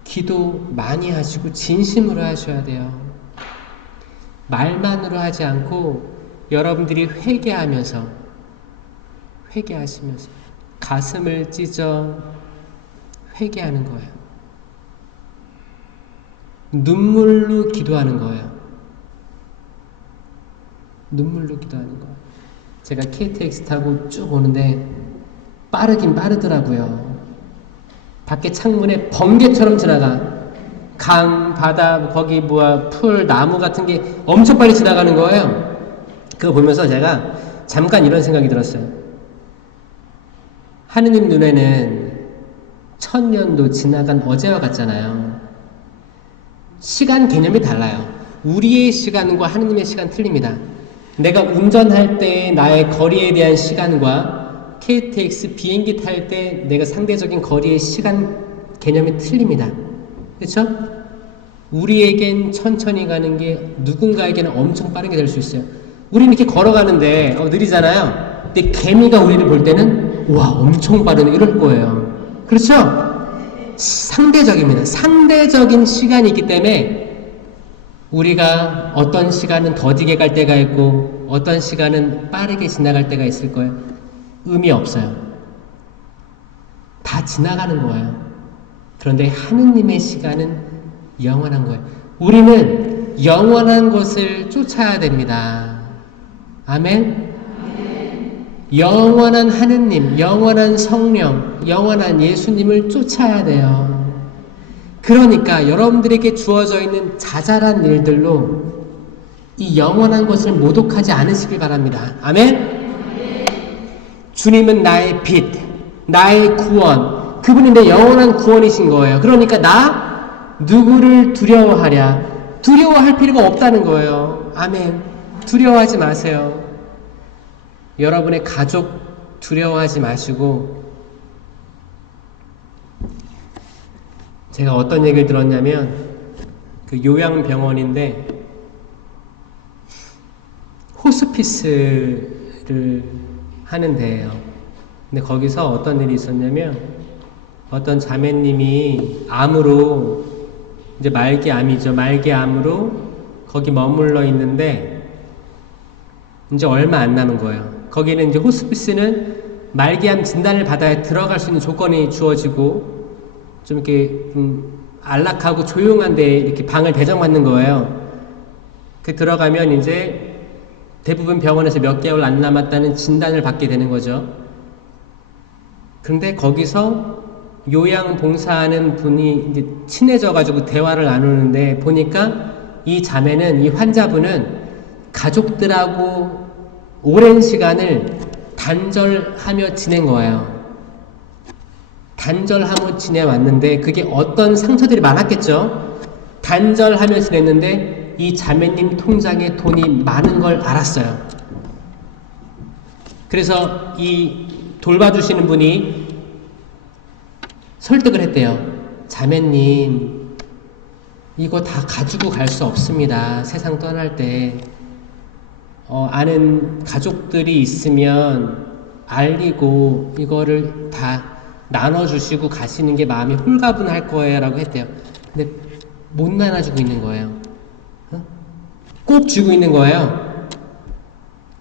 기도 많이 하시고 진심으로 하셔야 돼요. 말만으로 하지 않고 여러분들이 회개하시면서 가슴을 찢어 회개하는 거예요. 눈물로 기도하는 거예요. 눈물로 기도하는 거예요. 제가 KTX 타고 쭉 오는데 빠르긴 빠르더라고요. 밖에 창문에 번개처럼 지나가. 강, 바다, 거기 풀, 나무 같은 게 엄청 빨리 지나가는 거예요. 그거 보면서 제가 잠깐 이런 생각이 들었어요. 하느님 눈에는 1000년도 지나간 어제와 같잖아요. 시간 개념이 달라요. 우리의 시간과 하느님의 시간 틀립니다. 내가 운전할 때 나의 거리에 대한 시간과 KTX 비행기 탈 때 내가 상대적인 거리의 시간 개념이 틀립니다. 그렇죠? 우리에겐 천천히 가는 게 누군가에게는 엄청 빠르게 될 수 있어요. 우리는 이렇게 걸어가는데 느리잖아요. 근데 개미가 우리를 볼 때는 와 엄청 빠르네 이럴 거예요. 그렇죠? 상대적입니다. 상대적인 시간이 있기 때문에 우리가 어떤 시간은 더디게 갈 때가 있고 어떤 시간은 빠르게 지나갈 때가 있을 거예요. 의미 없어요. 다 지나가는 거예요. 그런데 하느님의 시간은 영원한 거예요. 우리는 영원한 것을 쫓아야 됩니다. 아멘? 영원한 하느님, 영원한 성령, 영원한 예수님을 쫓아야 돼요. 그러니까 여러분들에게 주어져 있는 자잘한 일들로 이 영원한 것을 모독하지 않으시길 바랍니다. 아멘? 주님은 나의 빛, 나의 구원, 그분이 내 영원한 구원이신 거예요. 그러니까 나 누구를 두려워하랴? 두려워할 필요가 없다는 거예요. 아멘. 두려워하지 마세요. 여러분의 가족 두려워하지 마시고, 제가 어떤 얘기를 들었냐면 그 요양병원인데 호스피스를 하는 데예요. 근데 거기서 어떤 일이 있었냐면 어떤 자매님이 암으로 이제 말기암이죠. 말기암으로 거기 머물러 있는데 이제 얼마 안 남은 거예요. 거기는 이제 호스피스는 말기암 진단을 받아야 들어갈 수 있는 조건이 주어지고 좀 이렇게 안락하고 조용한 데 이렇게 방을 배정받는 거예요. 그 들어가면 이제 대부분 병원에서 몇 개월 안 남았다는 진단을 받게 되는 거죠. 그런데 거기서 요양 봉사하는 분이 이제 친해져가지고 대화를 나누는데 보니까 이 자매는, 이 환자분은 가족들하고 오랜 시간을 단절하며 지낸 거예요. 단절하며 지내왔는데 그게 어떤 상처들이 많았겠죠. 단절하며 지냈는데 이 자매님 통장에 돈이 많은 걸 알았어요. 그래서 이 돌봐주시는 분이 설득을 했대요. 자매님, 이거 다 가지고 갈 수 없습니다. 세상 떠날 때. 아는 가족들이 있으면 알리고 이거를 다 나눠주시고 가시는 게 마음이 홀가분할 거예요 라고 했대요. 근데 못 나눠주고 있는 거예요. 꼭 쥐고 있는 거예요.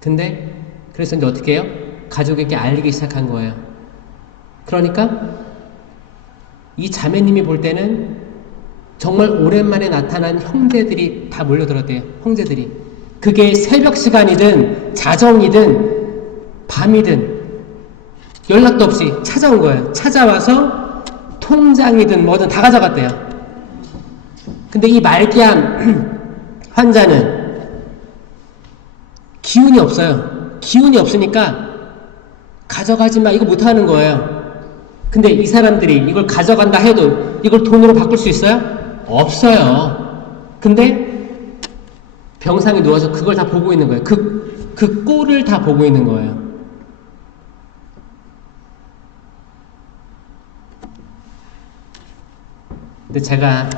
근데 그래서 이제 어떻게 해요? 가족에게 알리기 시작한 거예요. 그러니까 이 자매님이 볼 때는 정말 오랜만에 나타난 형제들이 다 몰려들었대요. 형제들이. 그게 새벽 시간이든 자정이든 밤이든 연락도 없이 찾아온 거예요. 찾아와서 통장이든 뭐든 다 가져갔대요. 근데 이 말기암 환자는 기운이 없어요. 기운이 없으니까 가져가지 마 이거 못하는 거예요. 근데 이 사람들이 이걸 가져간다 해도 이걸 돈으로 바꿀 수 있어요? 없어요. 근데 병상에 누워서 그걸 다 보고 있는 거예요. 그 꼴을 다 보고 있는 거예요. 근데 제가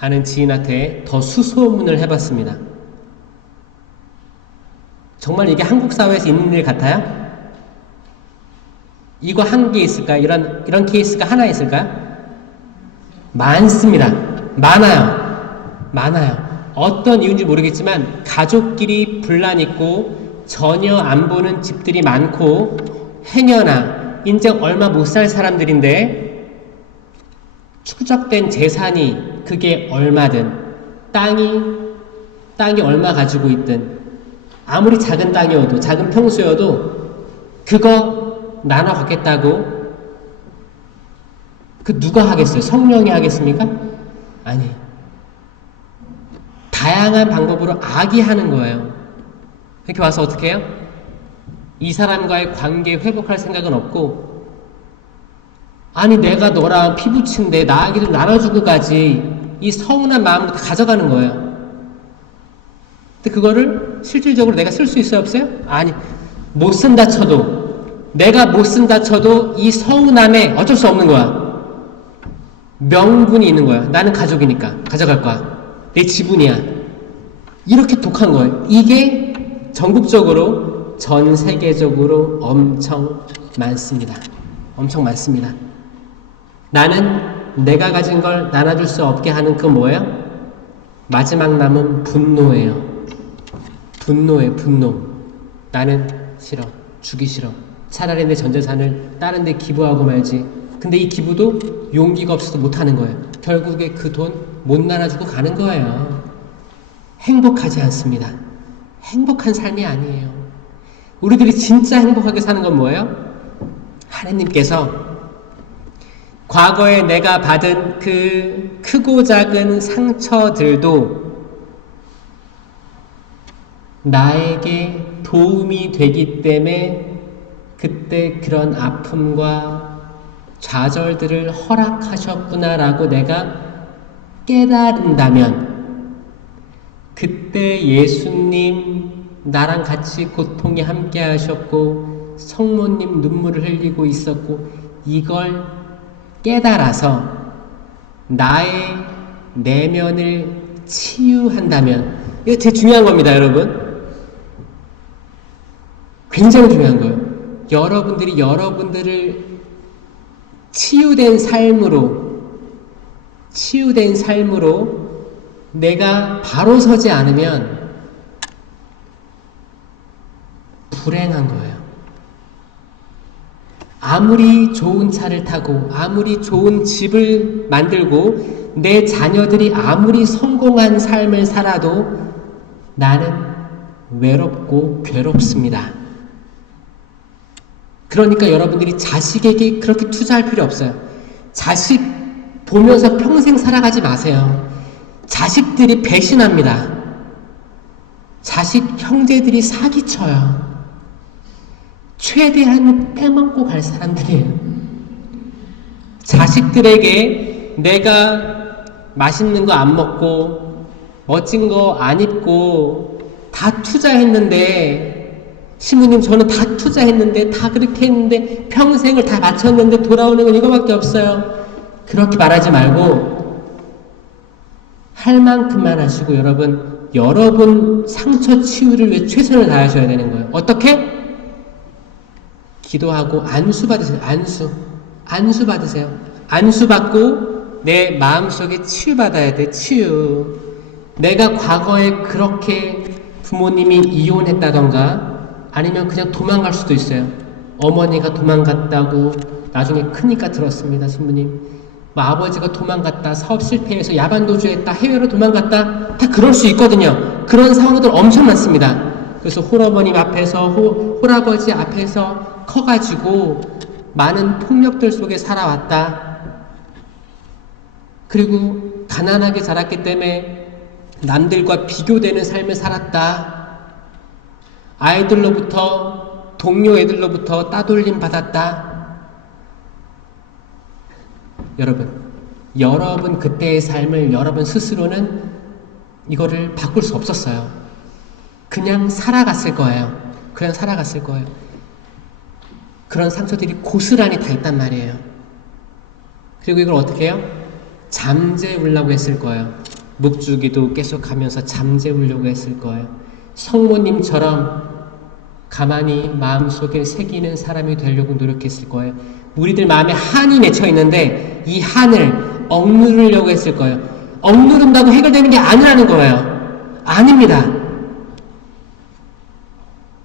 아는 지인한테 더 수소문을 해봤습니다. 정말 이게 한국 사회에서 있는 일 같아요? 이거 한 개 있을까요? 이런 케이스가 하나 있을까요? 많습니다. 많아요. 어떤 이유인지 모르겠지만 가족끼리 분란 있고 전혀 안 보는 집들이 많고 행여나 인정 얼마 못 살 사람들인데 추적된 재산이 그게 얼마든 땅이 얼마 가지고 있든 아무리 작은 땅이어도 작은 평수여도 그거 나눠 갖겠다고 그 누가 하겠어요? 성령이 하겠습니까? 아니. 다양한 방법으로 악이 하는 거예요. 이렇게 와서 어떻게 해요? 이 사람과의 관계 회복할 생각은 없고 아니 내가 너랑 피부친데 나에게 좀 나눠주고 가지 이 서운한 마음으로 다 가져가는 거예요. 근데 그거를 실질적으로 내가 쓸 수 있어요? 없어요? 아니. 못 쓴다 쳐도 내가 못 쓴다 쳐도 이 서운함에 어쩔 수 없는 거야. 명분이 있는 거야. 나는 가족이니까 가져갈 거야. 내 지분이야. 이렇게 독한 거예요. 이게 전국적으로 전 세계적으로 엄청 많습니다. 엄청 많습니다. 나는 내가 가진 걸 나눠줄 수 없게 하는 그 뭐예요? 마지막 남은 분노예요. 분노예요. 분노. 나는 싫어. 주기 싫어. 차라리 내 전 재산을 다른 데 기부하고 말지. 근데 이 기부도 용기가 없어서 못하는 거예요. 결국에 그 돈 못 나눠주고 가는 거예요. 행복하지 않습니다. 행복한 삶이 아니에요. 우리들이 진짜 행복하게 사는 건 뭐예요? 하느님께서 과거에 내가 받은 그 크고 작은 상처들도 나에게 도움이 되기 때문에 그때 그런 아픔과 좌절들을 허락하셨구나라고 내가 깨달은다면 그때 예수님 나랑 같이 고통에 함께 하셨고 성모님 눈물을 흘리고 있었고 이걸 깨달아서 나의 내면을 치유한다면 이거 되게 중요한 겁니다, 여러분. 굉장히 중요한 거예요. 여러분들이 여러분들을 치유된 삶으로 내가 바로 서지 않으면 불행한 거예요. 아무리 좋은 차를 타고 아무리 좋은 집을 만들고 내 자녀들이 아무리 성공한 삶을 살아도 나는 외롭고 괴롭습니다. 그러니까 여러분들이 자식에게 그렇게 투자할 필요 없어요. 자식 보면서 평생 살아가지 마세요. 자식들이 배신합니다. 자식 형제들이 사기쳐요. 최대한 빼먹고 갈 사람들이에요. 자식들에게 내가 맛있는 거 안 먹고 멋진 거 안 입고 다 투자했는데 신부님 저는 다 투자했는데 다 그렇게 했는데 평생을 다 바쳤는데 돌아오는 건 이거밖에 없어요. 그렇게 말하지 말고 할 만큼만 하시고 여러분 상처 치유를 위해 최선을 다하셔야 되는 거예요. 어떻게? 기도하고 안수 받으세요. 안수 받으세요. 안수 받고 내 마음속에 치유받아야 돼. 치유. 내가 과거에 그렇게 부모님이 이혼했다던가 아니면 그냥 도망갈 수도 있어요. 어머니가 도망갔다고 나중에 크니까 들었습니다. 신부님. 뭐 아버지가 도망갔다, 사업 실패해서 야반도주했다, 해외로 도망갔다, 다 그럴 수 있거든요. 그런 상황들 엄청 많습니다. 그래서 홀어머님 앞에서, 홀아버지 앞에서 커가지고 많은 폭력들 속에 살아왔다. 그리고 가난하게 자랐기 때문에 남들과 비교되는 삶을 살았다. 아이들로부터, 동료 애들로부터 따돌림 받았다. 여러분 그때의 삶을 여러분 스스로는 이거를 바꿀 수 없었어요. 그냥 살아갔을 거예요. 그냥 살아갔을 거예요. 그런 상처들이 고스란히 다 있단 말이에요. 그리고 이걸 어떻게 해요? 잠재우려고 했을 거예요. 묵주기도 계속 하면서 잠재우려고 했을 거예요. 성모님처럼 가만히 마음속에 새기는 사람이 되려고 노력했을 거예요. 우리들 마음에 한이 맺혀 있는데 이 한을 억누르려고 했을 거예요. 억누른다고 해결되는 게 아니라는 거예요. 아닙니다.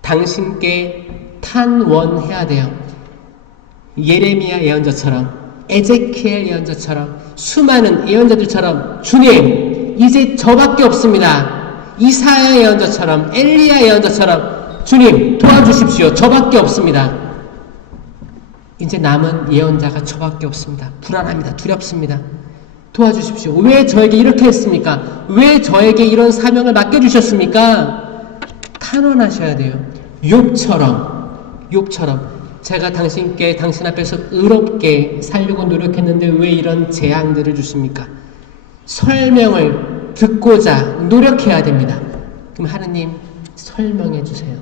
당신께 탄원해야 돼요. 예레미야 예언자처럼, 에제키엘 예언자처럼, 수많은 예언자들처럼 주님, 이제 저밖에 없습니다. 이사야 예언자처럼, 엘리야 예언자처럼 주님 도와주십시오. 저밖에 없습니다. 이제 남은 예언자가 저밖에 없습니다. 불안합니다. 두렵습니다. 도와주십시오. 왜 저에게 이렇게 했습니까? 왜 저에게 이런 사명을 맡겨주셨습니까? 탄원하셔야 돼요. 욥처럼 제가 당신 앞에서 의롭게 살려고 노력했는데 왜 이런 재앙들을 주십니까? 설명을 듣고자 노력해야 됩니다. 그럼 하느님 설명해 주세요.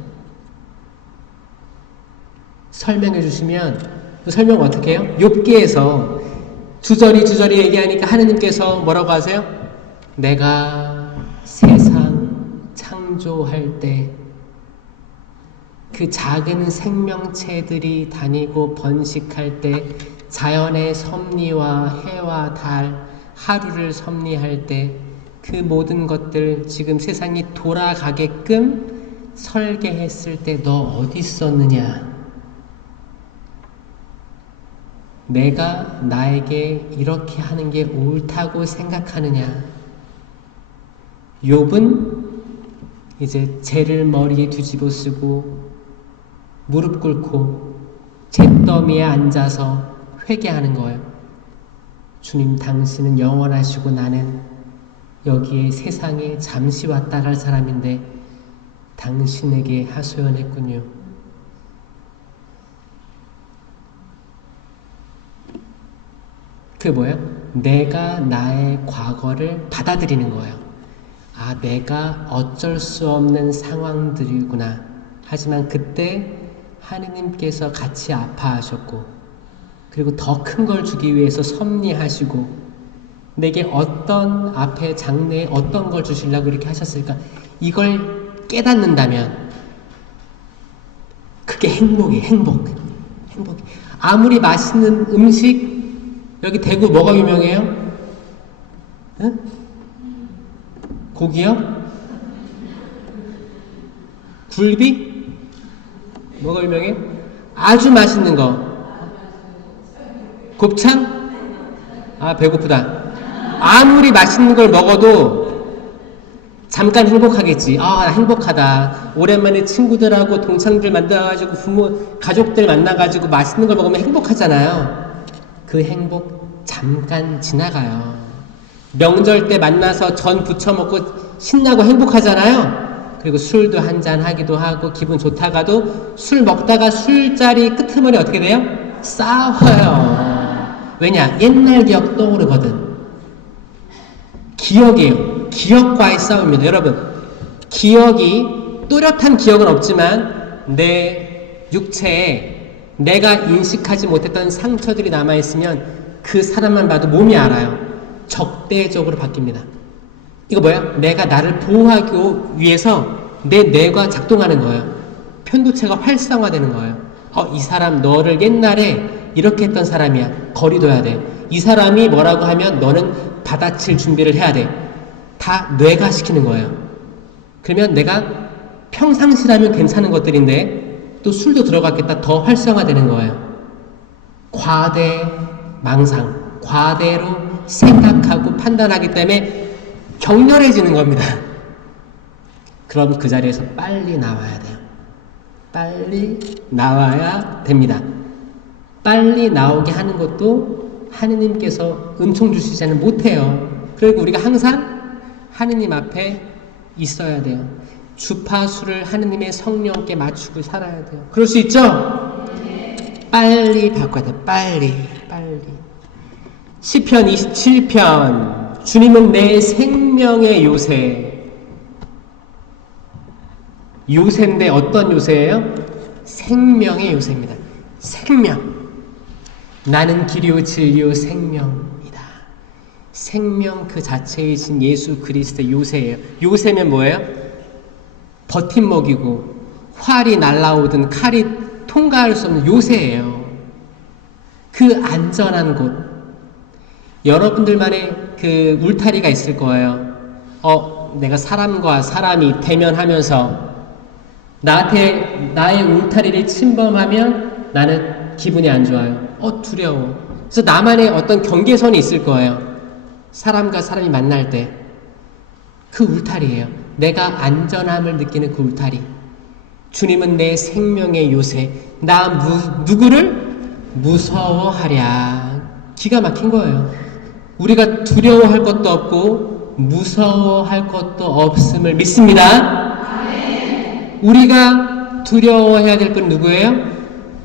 설명해 주시면 그 설명 어떻게 해요? 욥기에서 주저리 얘기하니까 하느님께서 뭐라고 하세요? 내가 세상 창조할 때 그 작은 생명체들이 다니고 번식할 때 자연의 섭리와 해와 달, 하루를 섭리할 때 그 모든 것들 지금 세상이 돌아가게끔 설계했을 때 너 어디 있었느냐? 내가 나에게 이렇게 하는 게 옳다고 생각하느냐? 욥은 이제 죄를 머리에 뒤집어 쓰고 무릎 꿇고 잿더미에 앉아서 회개하는 거예요. 주님, 당신은 영원하시고 나는 여기에 세상에 잠시 왔다 갈 사람인데 당신에게 하소연했군요. 그게 뭐예요? 내가 나의 과거를 받아들이는 거예요. 아, 내가 어쩔 수 없는 상황들이구나. 하지만 그때 하느님께서 같이 아파하셨고, 그리고 더 큰 걸 주기 위해서 섭리하시고, 내게 어떤 앞에 장래에 어떤 걸 주시려고 이렇게 하셨을까? 이걸 깨닫는다면 그게 행복이에요. 행복. 아무리 맛있는 음식, 여기 대구 뭐가 유명해요? 응? 고기요? 굴비? 뭐가 유명해? 아주 맛있는 거. 곱창? 아, 배고프다. 아무리 맛있는 걸 먹어도 잠깐 행복하겠지. 아, 나 행복하다. 오랜만에 친구들하고 동창들 만나가지고 부모, 가족들 만나가지고 맛있는 걸 먹으면 행복하잖아요. 그 행복 잠깐 지나가요. 명절 때 만나서 전 부쳐 먹고 신나고 행복하잖아요. 그리고 술도 한잔 하기도 하고 기분 좋다가도 술 먹다가 술자리 끄트머리 어떻게 돼요? 싸워요. 왜냐? 옛날 기억 떠오르거든. 기억이에요. 기억과의 싸움입니다. 여러분, 기억이 또렷한 기억은 없지만 내 육체에 내가 인식하지 못했던 상처들이 남아있으면 그 사람만 봐도 몸이 알아요. 적대적으로 바뀝니다. 이거 뭐야? 내가 나를 보호하기 위해서 내 뇌가 작동하는 거예요. 편도체가 활성화되는 거예요. 이 사람 너를 옛날에 이렇게 했던 사람이야. 거리둬야 돼. 이 사람이 뭐라고 하면 너는 받아칠 준비를 해야 돼. 다 뇌가 시키는 거예요. 그러면 내가 평상시라면 괜찮은 것들인데 또 술도 들어갔겠다. 더 활성화되는 거예요. 과대 망상, 과대로 생각하고 판단하기 때문에 격렬해지는 겁니다. 그럼 그 자리에서 빨리 나와야 돼요. 빨리 나와야 됩니다. 빨리 나오게 하는 것도 하느님께서 은총 주시지는 못해요. 그리고 우리가 항상 하느님 앞에 있어야 돼요. 주파수를 하느님의 성령께 맞추고 살아야 돼요. 그럴 수 있죠? 빨리 바꿔야 돼요. 빨리. 시편 27편 주님은 내 생명의 요새. 요새인데 어떤 요새예요? 생명의 요새입니다. 생명. 나는 길이요 진리요 생명이다. 생명 그 자체이신 예수 그리스도의 요새예요. 요새면 뭐예요? 버팀목이고 활이 날라오든 칼이 통과할 수 없는 요새예요. 그 안전한 곳. 여러분들만의 그 울타리가 있을 거예요. 내가 사람과 사람이 대면하면서 나한테 나의 울타리를 침범하면 나는 기분이 안 좋아요. 두려워. 그래서 나만의 어떤 경계선이 있을 거예요. 사람과 사람이 만날 때 그 울타리예요. 내가 안전함을 느끼는 그 울타리. 주님은 내 생명의 요새. 누구를 무서워하랴. 기가 막힌 거예요. 우리가 두려워할 것도 없고 무서워할 것도 없음을 믿습니다. 우리가 두려워해야 될 분 누구예요?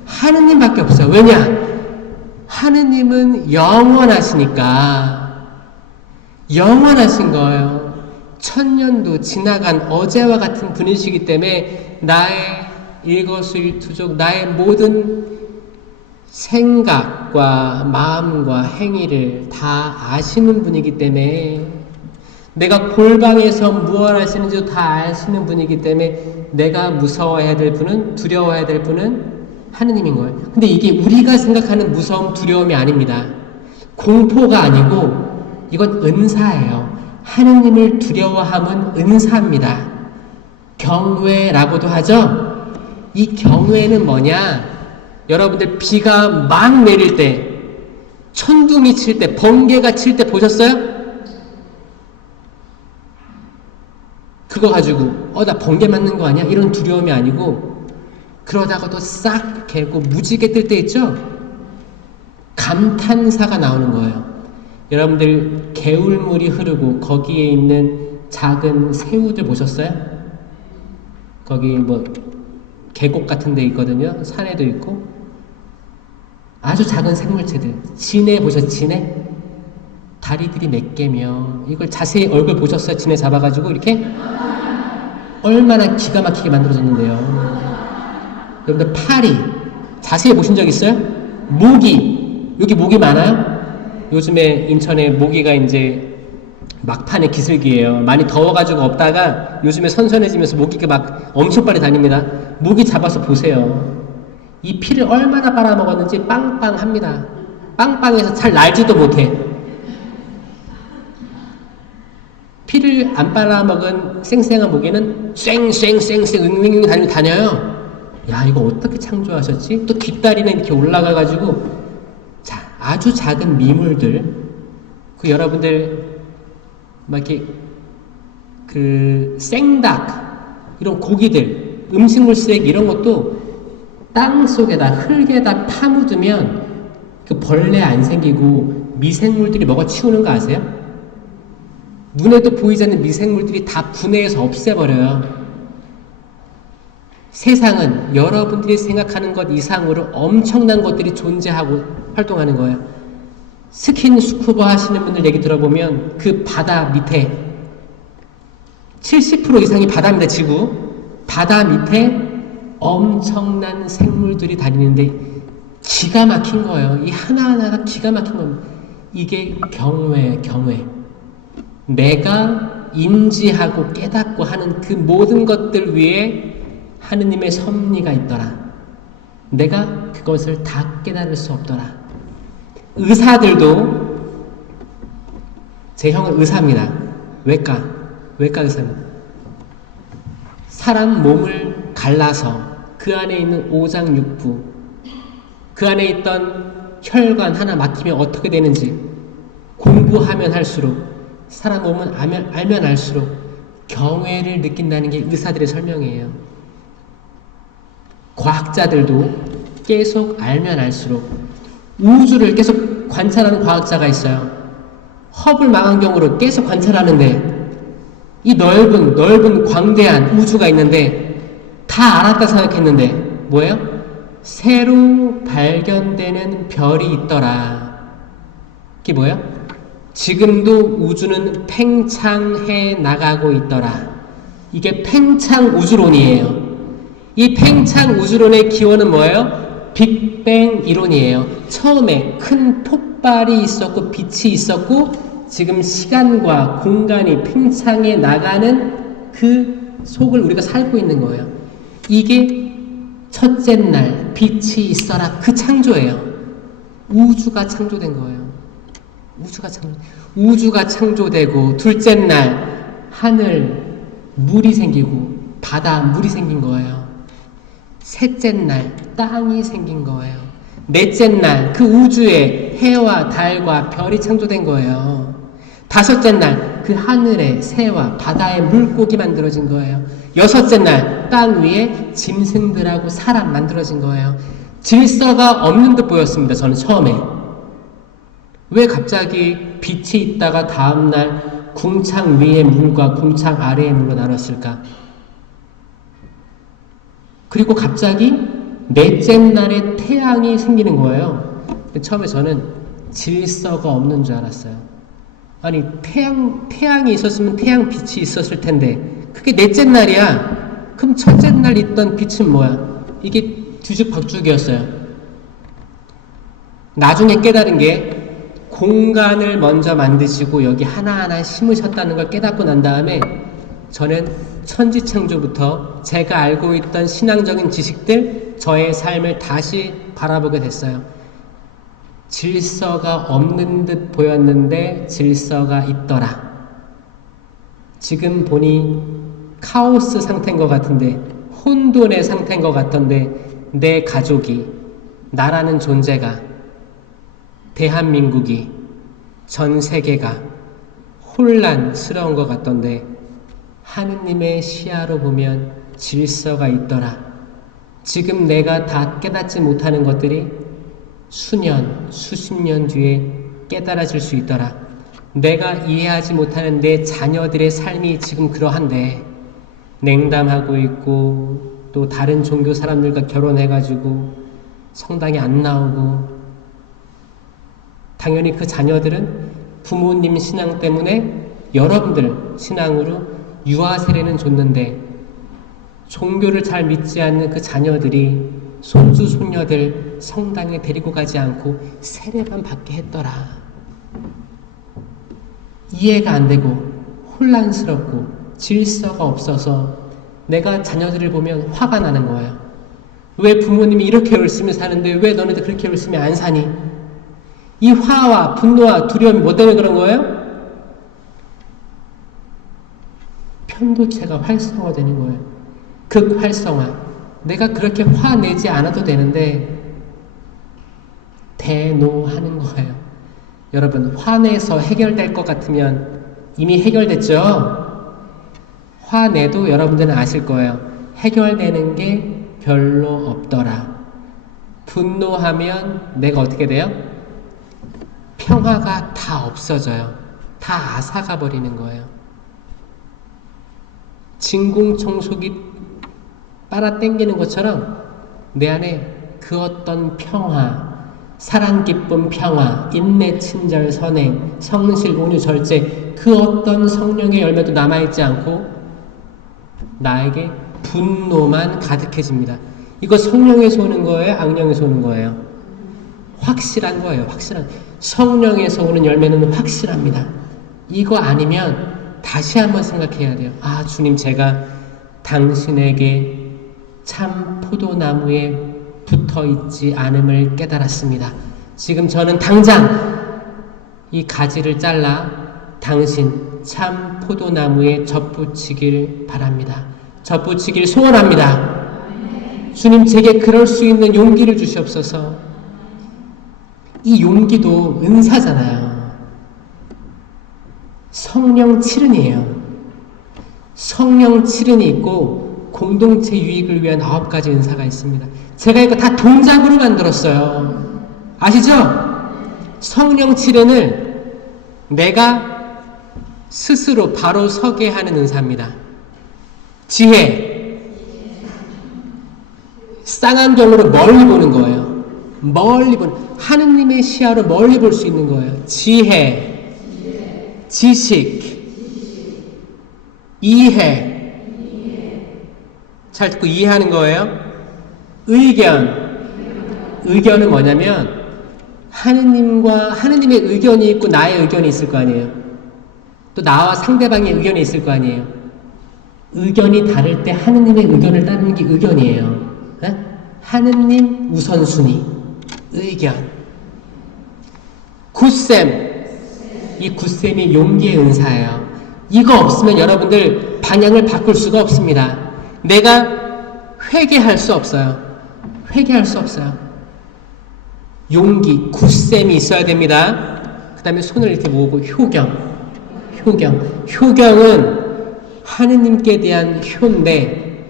하느님밖에 없어요. 왜냐? 하느님은 영원하시니까. 영원하신 거예요. 천년도 지나간 어제와 같은 분이시기 때문에 나의 일거수일투족, 나의 모든 생각과 마음과 행위를 다 아시는 분이기 때문에, 내가 골방에서 무엇 하시는지도 다 아시는 분이기 때문에 내가 무서워해야 될 분은, 두려워해야 될 분은 하느님인 거예요. 근데 이게 우리가 생각하는 무서움, 두려움이 아닙니다. 공포가 아니고 이건 은사예요. 하느님을 두려워함은 은사입니다. 경외라고도 하죠. 이 경외는 뭐냐? 여러분들 비가 막 내릴 때, 천둥이 칠 때, 번개가 칠 때 보셨어요? 그거 가지고 나 번개 맞는 거 아니야? 이런 두려움이 아니고, 그러다가도 싹 개고 무지개 뜰 때 있죠? 감탄사가 나오는 거예요. 여러분들 개울물이 흐르고 거기에 있는 작은 새우들 보셨어요? 거기 계곡 같은 데 있거든요. 산에도 있고 아주 작은 생물체들. 진해 보셨어요? 진해? 다리들이 몇 개며, 이걸 자세히 얼굴 보셨어요? 진해 잡아가지고 이렇게 얼마나 기가 막히게 만들어졌는데요. 여러분들 파리 자세히 보신 적 있어요? 모기, 여기 모기 많아요? 요즘에 인천에 모기가 이제 막판에 기슬기예요. 많이 더워가지고 없다가 요즘에 선선해지면서 모기가 막 엄청 빨리 다닙니다. 모기 잡아서 보세요. 이 피를 얼마나 빨아먹었는지 빵빵합니다. 빵빵해서 잘 날지도 못해. 피를 안 빨아먹은 생생한 모기는 쌩쌩쌩쌩 윙윙 다녀요. 야, 이거 어떻게 창조하셨지? 또 뒷다리는 이렇게 올라가가지고, 자, 아주 작은 미물들, 여러분들 막 이렇게 생닭, 이런 고기들, 음식물 쓰레기 이런 것도 땅 속에다, 흙에다 파묻으면 그 벌레 안 생기고 미생물들이 먹어 치우는 거 아세요? 눈에도 보이지 않는 미생물들이 다 분해해서 없애버려요. 세상은 여러분들이 생각하는 것 이상으로 엄청난 것들이 존재하고 활동하는 거예요. 스킨스쿠버 하시는 분들 얘기 들어보면 그 바다 밑에 70% 이상이 바다입니다. 지구 바다 밑에 엄청난 생물들이 다니는데 기가 막힌 거예요. 이 하나하나가 기가 막힌 겁니다. 이게 경외. 내가 인지하고 깨닫고 하는 그 모든 것들 위에 하느님의 섭리가 있더라. 내가 그것을 다 깨달을 수 없더라. 의사들도, 제 형은 의사입니다. 외과 의사입니다. 사람 몸을 갈라서 그 안에 있는 오장육부, 그 안에 있던 혈관 하나 막히면 어떻게 되는지 공부하면 할수록, 사람 몸은 알면 알수록 경외를 느낀다는 게 의사들의 설명이에요. 과학자들도 계속 알면 알수록, 우주를 계속 관찰하는 과학자가 있어요. 허블 망원경으로 계속 관찰하는데 이 넓은 광대한 우주가 있는데 다 알았다 생각했는데 뭐예요? 새로 발견되는 별이 있더라. 그게 뭐예요? 지금도 우주는 팽창해 나가고 있더라. 이게 팽창 우주론이에요. 이 팽창 우주론의 기원은 뭐예요? 빅뱅 이론이에요. 처음에 큰 폭발이 있었고 빛이 있었고 지금 시간과 공간이 팽창해 나가는 그 속을 우리가 살고 있는 거예요. 이게 첫째 날 빛이 있어라, 그 창조예요. 우주가 창조된 거예요. 우주가 창조되고, 둘째 날 하늘 물이 생기고 바다 물이 생긴 거예요. 셋째 날 땅이 생긴 거예요. 넷째 날 그 우주에 해와 달과 별이 창조된 거예요. 다섯째 날 그 하늘에 새와 바다에 물고기 만들어진 거예요. 여섯째 날 땅 위에 짐승들하고 사람 만들어진 거예요. 질서가 없는 듯 보였습니다. 저는 처음에. 왜 갑자기 빛이 있다가 다음날 궁창 위의 물과 궁창 아래의 물로 나눴을까? 그리고 갑자기 넷째 날에 태양이 생기는 거예요. 처음에 저는 질서가 없는 줄 알았어요. 아니, 태양이 있었으면 태양 빛이 있었을 텐데 그게 넷째 날이야. 그럼 첫째 날 있던 빛은 뭐야? 이게 뒤죽박죽이었어요. 나중에 깨달은 게, 공간을 먼저 만드시고 여기 하나하나 심으셨다는 걸 깨닫고 난 다음에 저는 천지창조부터 제가 알고 있던 신앙적인 지식들, 저의 삶을 다시 바라보게 됐어요. 질서가 없는 듯 보였는데 질서가 있더라. 지금 보니 카오스 상태인 것 같은데, 혼돈의 상태인 것 같던데, 내 가족이, 나라는 존재가, 대한민국이, 전 세계가 혼란스러운 것 같던데 하느님의 시야로 보면 질서가 있더라. 지금 내가 다 깨닫지 못하는 것들이 수년, 수십 년 뒤에 깨달아질 수 있더라. 내가 이해하지 못하는 내 자녀들의 삶이 지금 그러한데, 냉담하고 있고 또 다른 종교 사람들과 결혼해가지고 성당에 안 나오고, 당연히 그 자녀들은 부모님 신앙 때문에 여러분들 신앙으로 유아 세례는 줬는데 종교를 잘 믿지 않는 그 자녀들이 손주 손녀들 성당에 데리고 가지 않고 세례만 받게 했더라. 이해가 안 되고 혼란스럽고 질서가 없어서 내가 자녀들을 보면 화가 나는 거예요. 왜 부모님이 이렇게 열심히 사는데 왜 너네들 그렇게 열심히 안 사니? 이 화와 분노와 두려움이 뭐 때문에 그런 거예요? 편도체가 활성화되는 거예요. 극활성화. 내가 그렇게 화내지 않아도 되는데 대노하는 거예요. 여러분, 화내서 해결될 것 같으면 이미 해결됐죠? 화내도 여러분들은 아실 거예요. 해결되는 게 별로 없더라. 분노하면 내가 어떻게 돼요? 평화가 다 없어져요. 다 앗아가 버리는 거예요. 진공청소기 빨아당기는 것처럼 내 안에 그 어떤 평화, 사랑, 기쁨, 평화, 인내, 친절, 선행, 성실, 온유, 절제, 그 어떤 성령의 열매도 남아있지 않고 나에게 분노만 가득해집니다. 이거 성령에서 오는 거예요? 악령에서 오는 거예요? 확실한 거예요. 확실한. 성령에서 오는 열매는 확실합니다. 이거 아니면 다시 한번 생각해야 돼요. 아, 주님, 제가 당신에게 참 포도나무의 붙어 있지 않음을 깨달았습니다. 지금 저는 당장 이 가지를 잘라 당신 참 포도나무에 접붙이길 바랍니다. 접붙이길 소원합니다. 주님, 제게 그럴 수 있는 용기를 주시옵소서. 이 용기도 은사잖아요. 성령 칠은이에요. 성령 칠은이 있고 공동체 유익을 위한 9가지 은사가 있습니다. 제가 이거 다 동작으로 만들었어요. 아시죠? 성령 칠은을 내가 스스로 바로 서게 하는 은사입니다. 지혜, 쌍안경으로 멀리 보는 거예요. 멀리 보는, 하느님의 시야로 멀리 볼 수 있는 거예요. 지혜, 지식, 이해, 잘 듣고 이해하는 거예요. 의견은 뭐냐면 하느님의 의견이 있고 나의 의견이 있을 거 아니에요. 또 나와 상대방의 의견이 있을 거 아니에요. 의견이 다를 때 하느님의 의견을 따르는 게 의견이에요. 네? 하느님 우선순위, 의견. 굳셈, 이 굳셈이 용기의 은사예요. 이거 없으면 여러분들 방향을 바꿀 수가 없습니다. 내가 회개할 수 없어요. 회개할 수 없어요. 용기, 굳셈이 있어야 됩니다. 그 다음에 손을 이렇게 모으고 효경은 하느님께 대한 효인데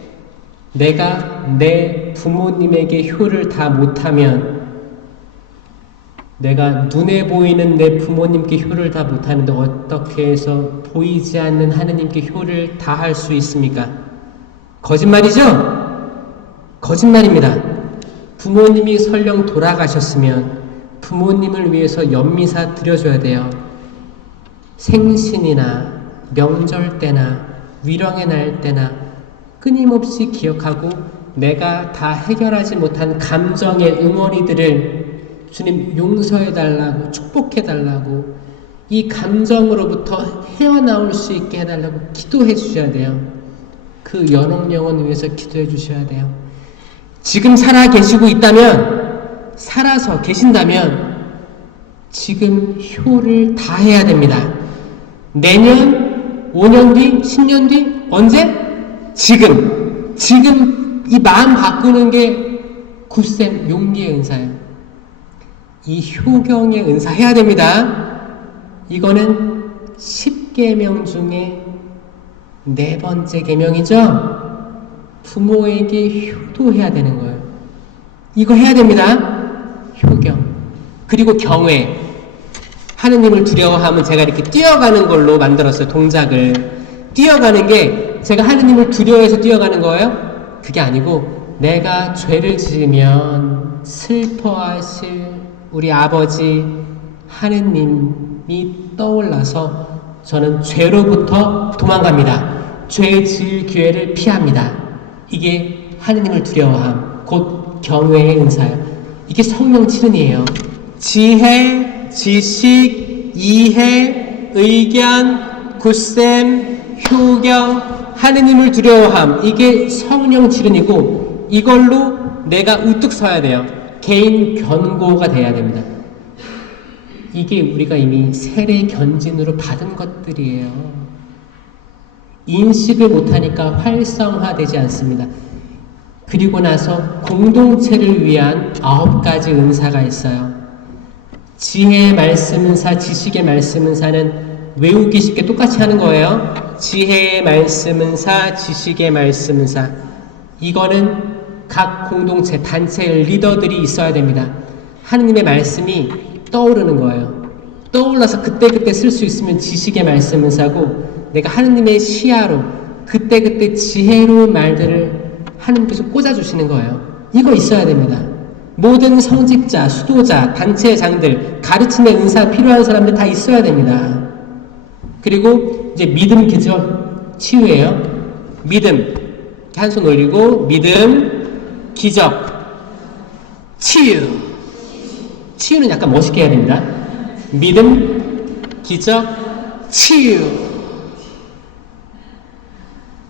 내가 내 부모님에게 효를 다 못하면, 내가 눈에 보이는 내 부모님께 효를 다 못하는데 어떻게 해서 보이지 않는 하느님께 효를 다 할 수 있습니까? 거짓말이죠? 거짓말입니다. 부모님이 설령 돌아가셨으면 부모님을 위해서 연미사 드려줘야 돼요. 생신이나 명절 때나 위령의 날 때나 끊임없이 기억하고 내가 다 해결하지 못한 감정의 응어리들을 주님 용서해달라고, 축복해달라고, 이 감정으로부터 헤어나올 수 있게 해달라고 기도해 주셔야 돼요. 그 연옥영혼을 위해서 기도해 주셔야 돼요. 지금 살아 계시고 있다면, 살아서 계신다면 지금 효를 다 해야 됩니다. 내년, 5년 뒤, 10년 뒤, 언제? 지금 이 마음 바꾸는 게 굳셈, 용기의 은사예요. 이 효경의 은사 해야 됩니다. 이거는 10계명 중에 4번째 계명이죠. 부모에게 효도해야 되는 거예요. 이거 해야 됩니다. 효경. 그리고 경외. 하느님을 두려워하면 제가 이렇게 뛰어가는 걸로 만들었어요. 동작을. 뛰어가는 게 제가 하느님을 두려워해서 뛰어가는 거예요? 그게 아니고 내가 죄를 지으면 슬퍼하실 우리 아버지 하느님이 떠올라서 저는 죄로부터 도망갑니다. 죄 지을 기회를 피합니다. 이게 하느님을 두려워함, 곧 경외의 은사예요. 이게 성령 칠은이에요. 지혜, 지식, 이해, 의견, 굳셈, 효경, 하느님을 두려워함, 이게 성령 칠은이고 이걸로 내가 우뚝 서야 돼요. 개인 견고가 돼야 됩니다. 이게 우리가 이미 세례 견진으로 받은 것들이에요. 인식을 못하니까 활성화되지 않습니다. 그리고 나서 공동체를 위한 9가지 은사가 있어요. 지혜의 말씀 은사, 지식의 말씀 은사는 외우기 쉽게 똑같이 하는 거예요. 지혜의 말씀 은사, 지식의 말씀 은사. 이거는 각 공동체, 단체의 리더들이 있어야 됩니다. 하느님의 말씀이 떠오르는 거예요. 떠올라서 그때그때 쓸 수 있으면 지식의 말씀 은사고, 내가 하느님의 시야로 그때그때 지혜로운 말들을 하느님께서 꽂아주시는 거예요. 이거 있어야 됩니다. 모든 성직자, 수도자, 단체의 장들, 가르침의 은사 필요한 사람들 다 있어야 됩니다. 그리고 이제 믿음, 기적, 치유예요. 믿음, 한 손 올리고 믿음, 기적, 치유. 치유는 약간 멋있게 해야 됩니다. 믿음, 기적, 치유.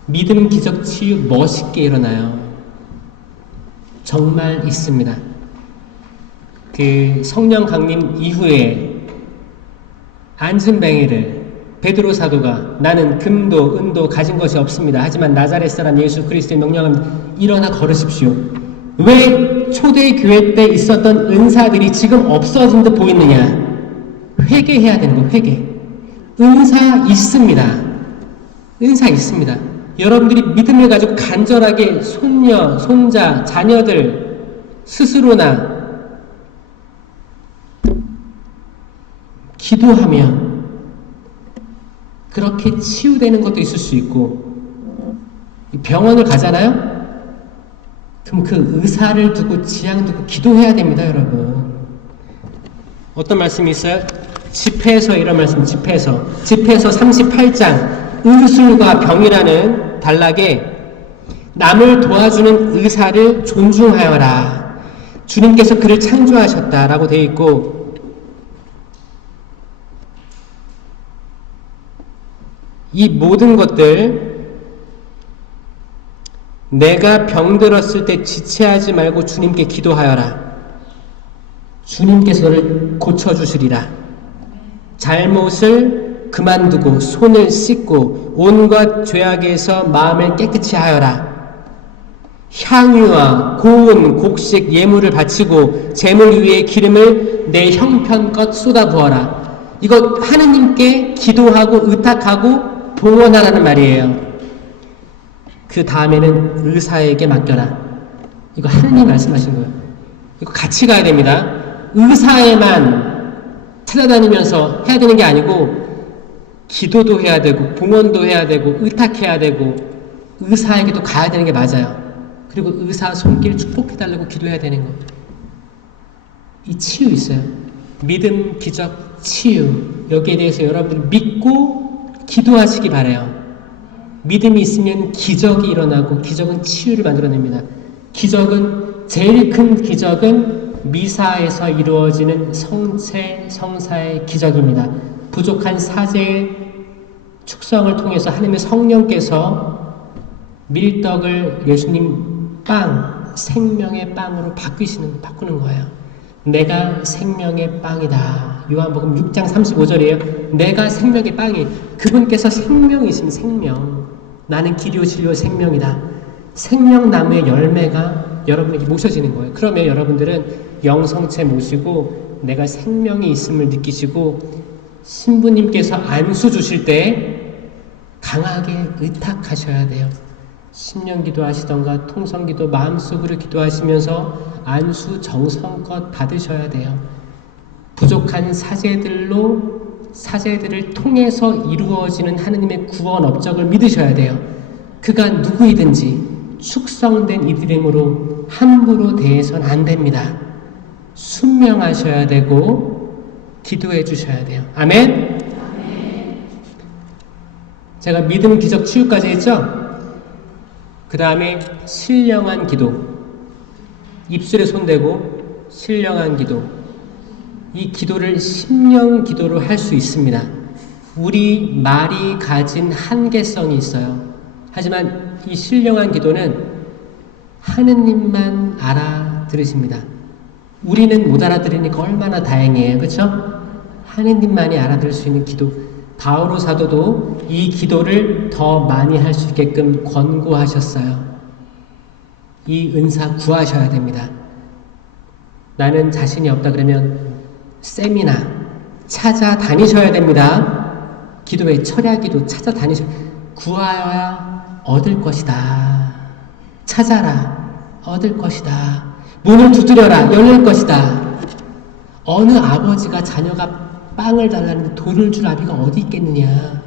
믿음, 기적, 치유 멋있게 일어나요. 정말 있습니다. 그 성령 강림 이후에 안진뱅이를 베드로 사도가 나는 금도 은도 가진 것이 없습니다. 하지만 나자렛 사람 예수 그리스도의 명령은 일어나 걸으십시오. 왜 초대교회 때 있었던 은사들이 지금 없어진 듯 보이느냐? 회개해야 되는 거, 회개. 은사 있습니다. 은사 있습니다. 여러분들이 믿음을 가지고 간절하게 손녀, 손자, 자녀들 스스로나 기도하면 그렇게 치유되는 것도 있을 수 있고, 병원을 가잖아요? 그럼 그 의사를 두고 지향 두고 기도해야 됩니다, 여러분. 어떤 말씀이 있어요? 집회에서 이런 말씀, 집회에서 38장 의술과 병이라는 단락에 남을 도와주는 의사를 존중하여라. 주님께서 그를 창조하셨다라고 되어 있고, 이 모든 것들 내가 병들었을 때 지체하지 말고 주님께 기도하여라. 주님께서 너를 고쳐주시리라. 잘못을 그만두고 손을 씻고 온갖 죄악에서 마음을 깨끗이 하여라. 향유와 고운 곡식 예물을 바치고 제물 위에 기름을 내 형편껏 쏟아부어라. 이거 하느님께 기도하고 의탁하고 봉헌하라는 말이에요. 그 다음에는 의사에게 맡겨라. 이거 하느님 말씀하신 거예요. 이거 같이 가야 됩니다. 의사에만 찾아다니면서 해야 되는 게 아니고 기도도 해야 되고 봉헌도 해야 되고 의탁해야 되고 의사에게도 가야 되는 게 맞아요. 그리고 의사 손길 축복해달라고 기도해야 되는 거. 이 치유 있어요. 믿음, 기적, 치유. 여기에 대해서 여러분들 믿고 기도하시기 바라요. 믿음이 있으면 기적이 일어나고 기적은 치유를 만들어냅니다. 기적은 제일 큰 기적은 미사에서 이루어지는 성체 성사의 기적입니다. 부족한 사제의 축성을 통해서 하나님의 성령께서 밀떡을 예수님 빵, 생명의 빵으로 바꾸는 거예요. 내가 생명의 빵이다. 요한복음 6장 35절이에요. 내가 생명의 빵이, 그분께서 생명이신 생명. 나는 길이요 진리요 생명이다. 생명나무의 열매가 여러분에게 모셔지는 거예요. 그러면 여러분들은 영성체 모시고 내가 생명이 있음을 느끼시고 신부님께서 안수 주실 때 강하게 의탁하셔야 돼요. 신령 기도하시던가 통성기도 마음속으로 기도하시면서 안수 정성껏 받으셔야 돼요. 부족한 사제들을 통해서 이루어지는 하느님의 구원 업적을 믿으셔야 돼요. 그가 누구이든지 축성된 이름으로 함부로 대해서는 안 됩니다. 순명하셔야 되고 기도해 주셔야 돼요. 아멘? 제가 믿음, 기적, 치유까지 했죠? 그 다음에 신령한 기도. 입술에 손대고 신령한 기도. 이 기도를 심령 기도로 할 수 있습니다. 우리 말이 가진 한계성이 있어요. 하지만 이 신령한 기도는 하느님만 알아들으십니다. 우리는 못 알아들으니까 얼마나 다행이에요. 그렇죠? 하느님만이 알아들을 수 있는 기도. 바오로 사도도 이 기도를 더 많이 할 수 있게끔 권고하셨어요. 이 은사 구하셔야 됩니다. 나는 자신이 없다 그러면 세미나 찾아다니셔야 됩니다. 기도의 철야기도 구하여야 얻을 것이다. 찾아라, 얻을 것이다. 문을 두드려라, 열릴 것이다. 어느 아버지가 자녀가 빵을 달라는데 돌을 줄 아비가 어디 있겠느냐.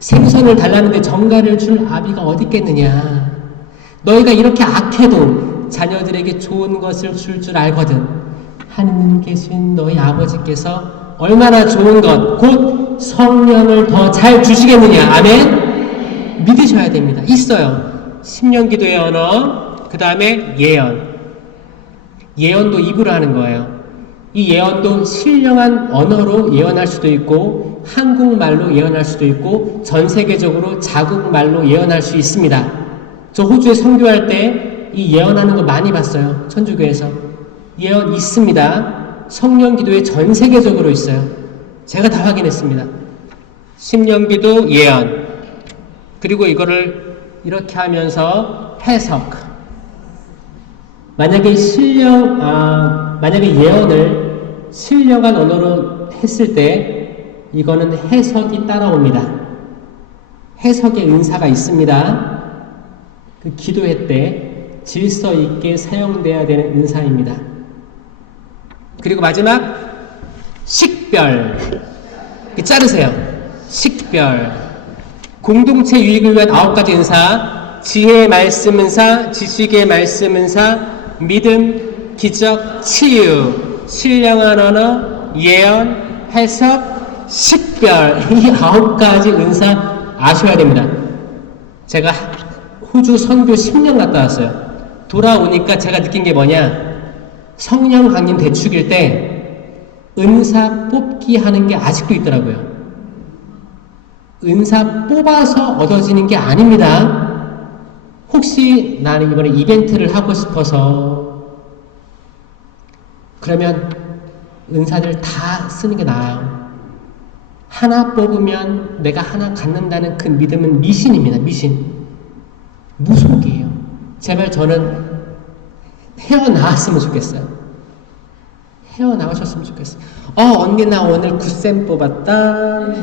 생선을 달라는데 정갈을 줄 아비가 어디 있겠느냐. 너희가 이렇게 악해도 자녀들에게 좋은 것을 줄 알거든. 하느님 계신 너희 아버지께서 얼마나 좋은 것, 곧 성령을 더 잘 주시겠느냐. 아멘? 믿으셔야 됩니다. 있어요. 심령기도의 언어, 그 다음에 예언. 예언도 입으로 하는 거예요. 이 예언도 신령한 언어로 예언할 수도 있고 한국말로 예언할 수도 있고 전 세계적으로 자국말로 예언할 수 있습니다. 저 호주에 선교할 때 이 예언하는 거 많이 봤어요. 천주교에서. 예언 있습니다. 성령기도에 전 세계적으로 있어요. 제가 다 확인했습니다. 심령기도 예언. 그리고 이거를 이렇게 하면서 해석. 만약에 예언을 신령한 언어로 했을 때 이거는 해석이 따라옵니다. 해석의 은사가 있습니다. 그 기도회 때 질서 있게 사용돼야 되는 은사입니다. 그리고 마지막 식별. 자르세요. 식별. 공동체 유익을 위한 9가지 은사. 지혜의 말씀 은사, 지식의 말씀 은사, 믿음, 기적, 치유, 신령한 언어, 예언, 해석, 식별. 이 9가지 은사 아셔야 됩니다. 제가 호주 선교 10년 갔다 왔어요. 돌아오니까 제가 느낀 게 뭐냐, 성령 강림 대축일 때 은사 뽑기 하는 게 아직도 있더라고요. 은사 뽑아서 얻어지는 게 아닙니다. 혹시 나는 이번에 이벤트를 하고 싶어서, 그러면 은사들 다 쓰는 게 나아요. 하나 뽑으면 내가 하나 갖는다는 그 믿음은 미신입니다. 미신. 무속이에요. 제발 저는 헤어나왔으면 좋겠어요. 헤어나오셨으면 좋겠어요. 언니 나 오늘 9쌤 뽑았다.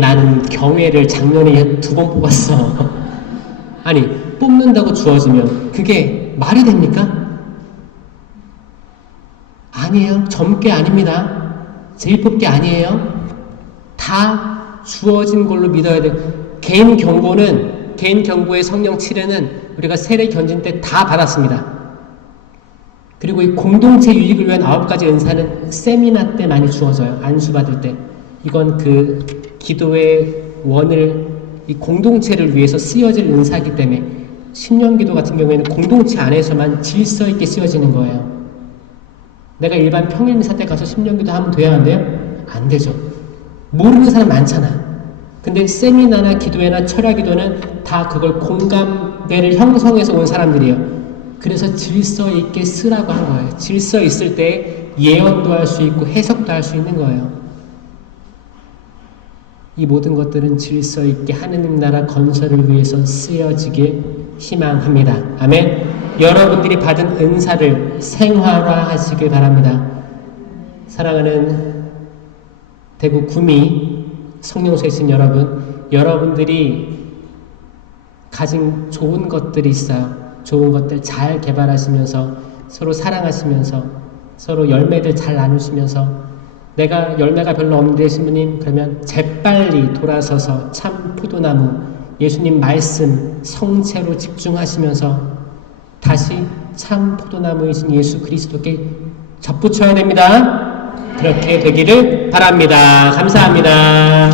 나는 경회를 작년에 2번 뽑았어. 아니, 뽑는다고 주어지면 그게 말이 됩니까? 아니에요. 점괘 아닙니다. 제일 뽑기 아니에요. 다 주어진 걸로 믿어야 돼요. 개인 경고의 성령 치료는 우리가 세례 견진 때 다 받았습니다. 그리고 이 공동체 유익을 위한 9가지 은사는 세미나 때 많이 주어져요. 안수 받을 때. 이건 그 기도의 원을, 이 공동체를 위해서 쓰여질 은사이기 때문에, 신령기도 같은 경우에는 공동체 안에서만 질서 있게 쓰여지는 거예요. 내가 일반 평일 미사 때 가서 신령기도 하면 돼야 안 돼요? 안 되죠. 모르는 사람 많잖아. 근데 세미나나 기도회나 철야기도는 다 그걸 공감대를 형성해서 온 사람들이에요. 그래서 질서 있게 쓰라고 한 거예요. 질서 있을 때 예언도 할 수 있고 해석도 할 수 있는 거예요. 이 모든 것들은 질서 있게 하느님 나라 건설을 위해서 쓰여지길 희망합니다. 아멘. 여러분들이 받은 은사를 생활화하시길 바랍니다. 사랑하는 대구 구미 성령소에 있는 여러분들이 가진 좋은 것들이 있어요. 좋은 것들 잘 개발하시면서 서로 사랑하시면서 서로 열매들 잘 나누시면서, 내가 열매가 별로 없는데 신부님, 그러면 재빨리 돌아서서 참 포도나무, 예수님 말씀, 성체로 집중하시면서 다시 참 포도나무이신 예수 그리스도께 접붙여야 됩니다. 그렇게 되기를 바랍니다. 감사합니다.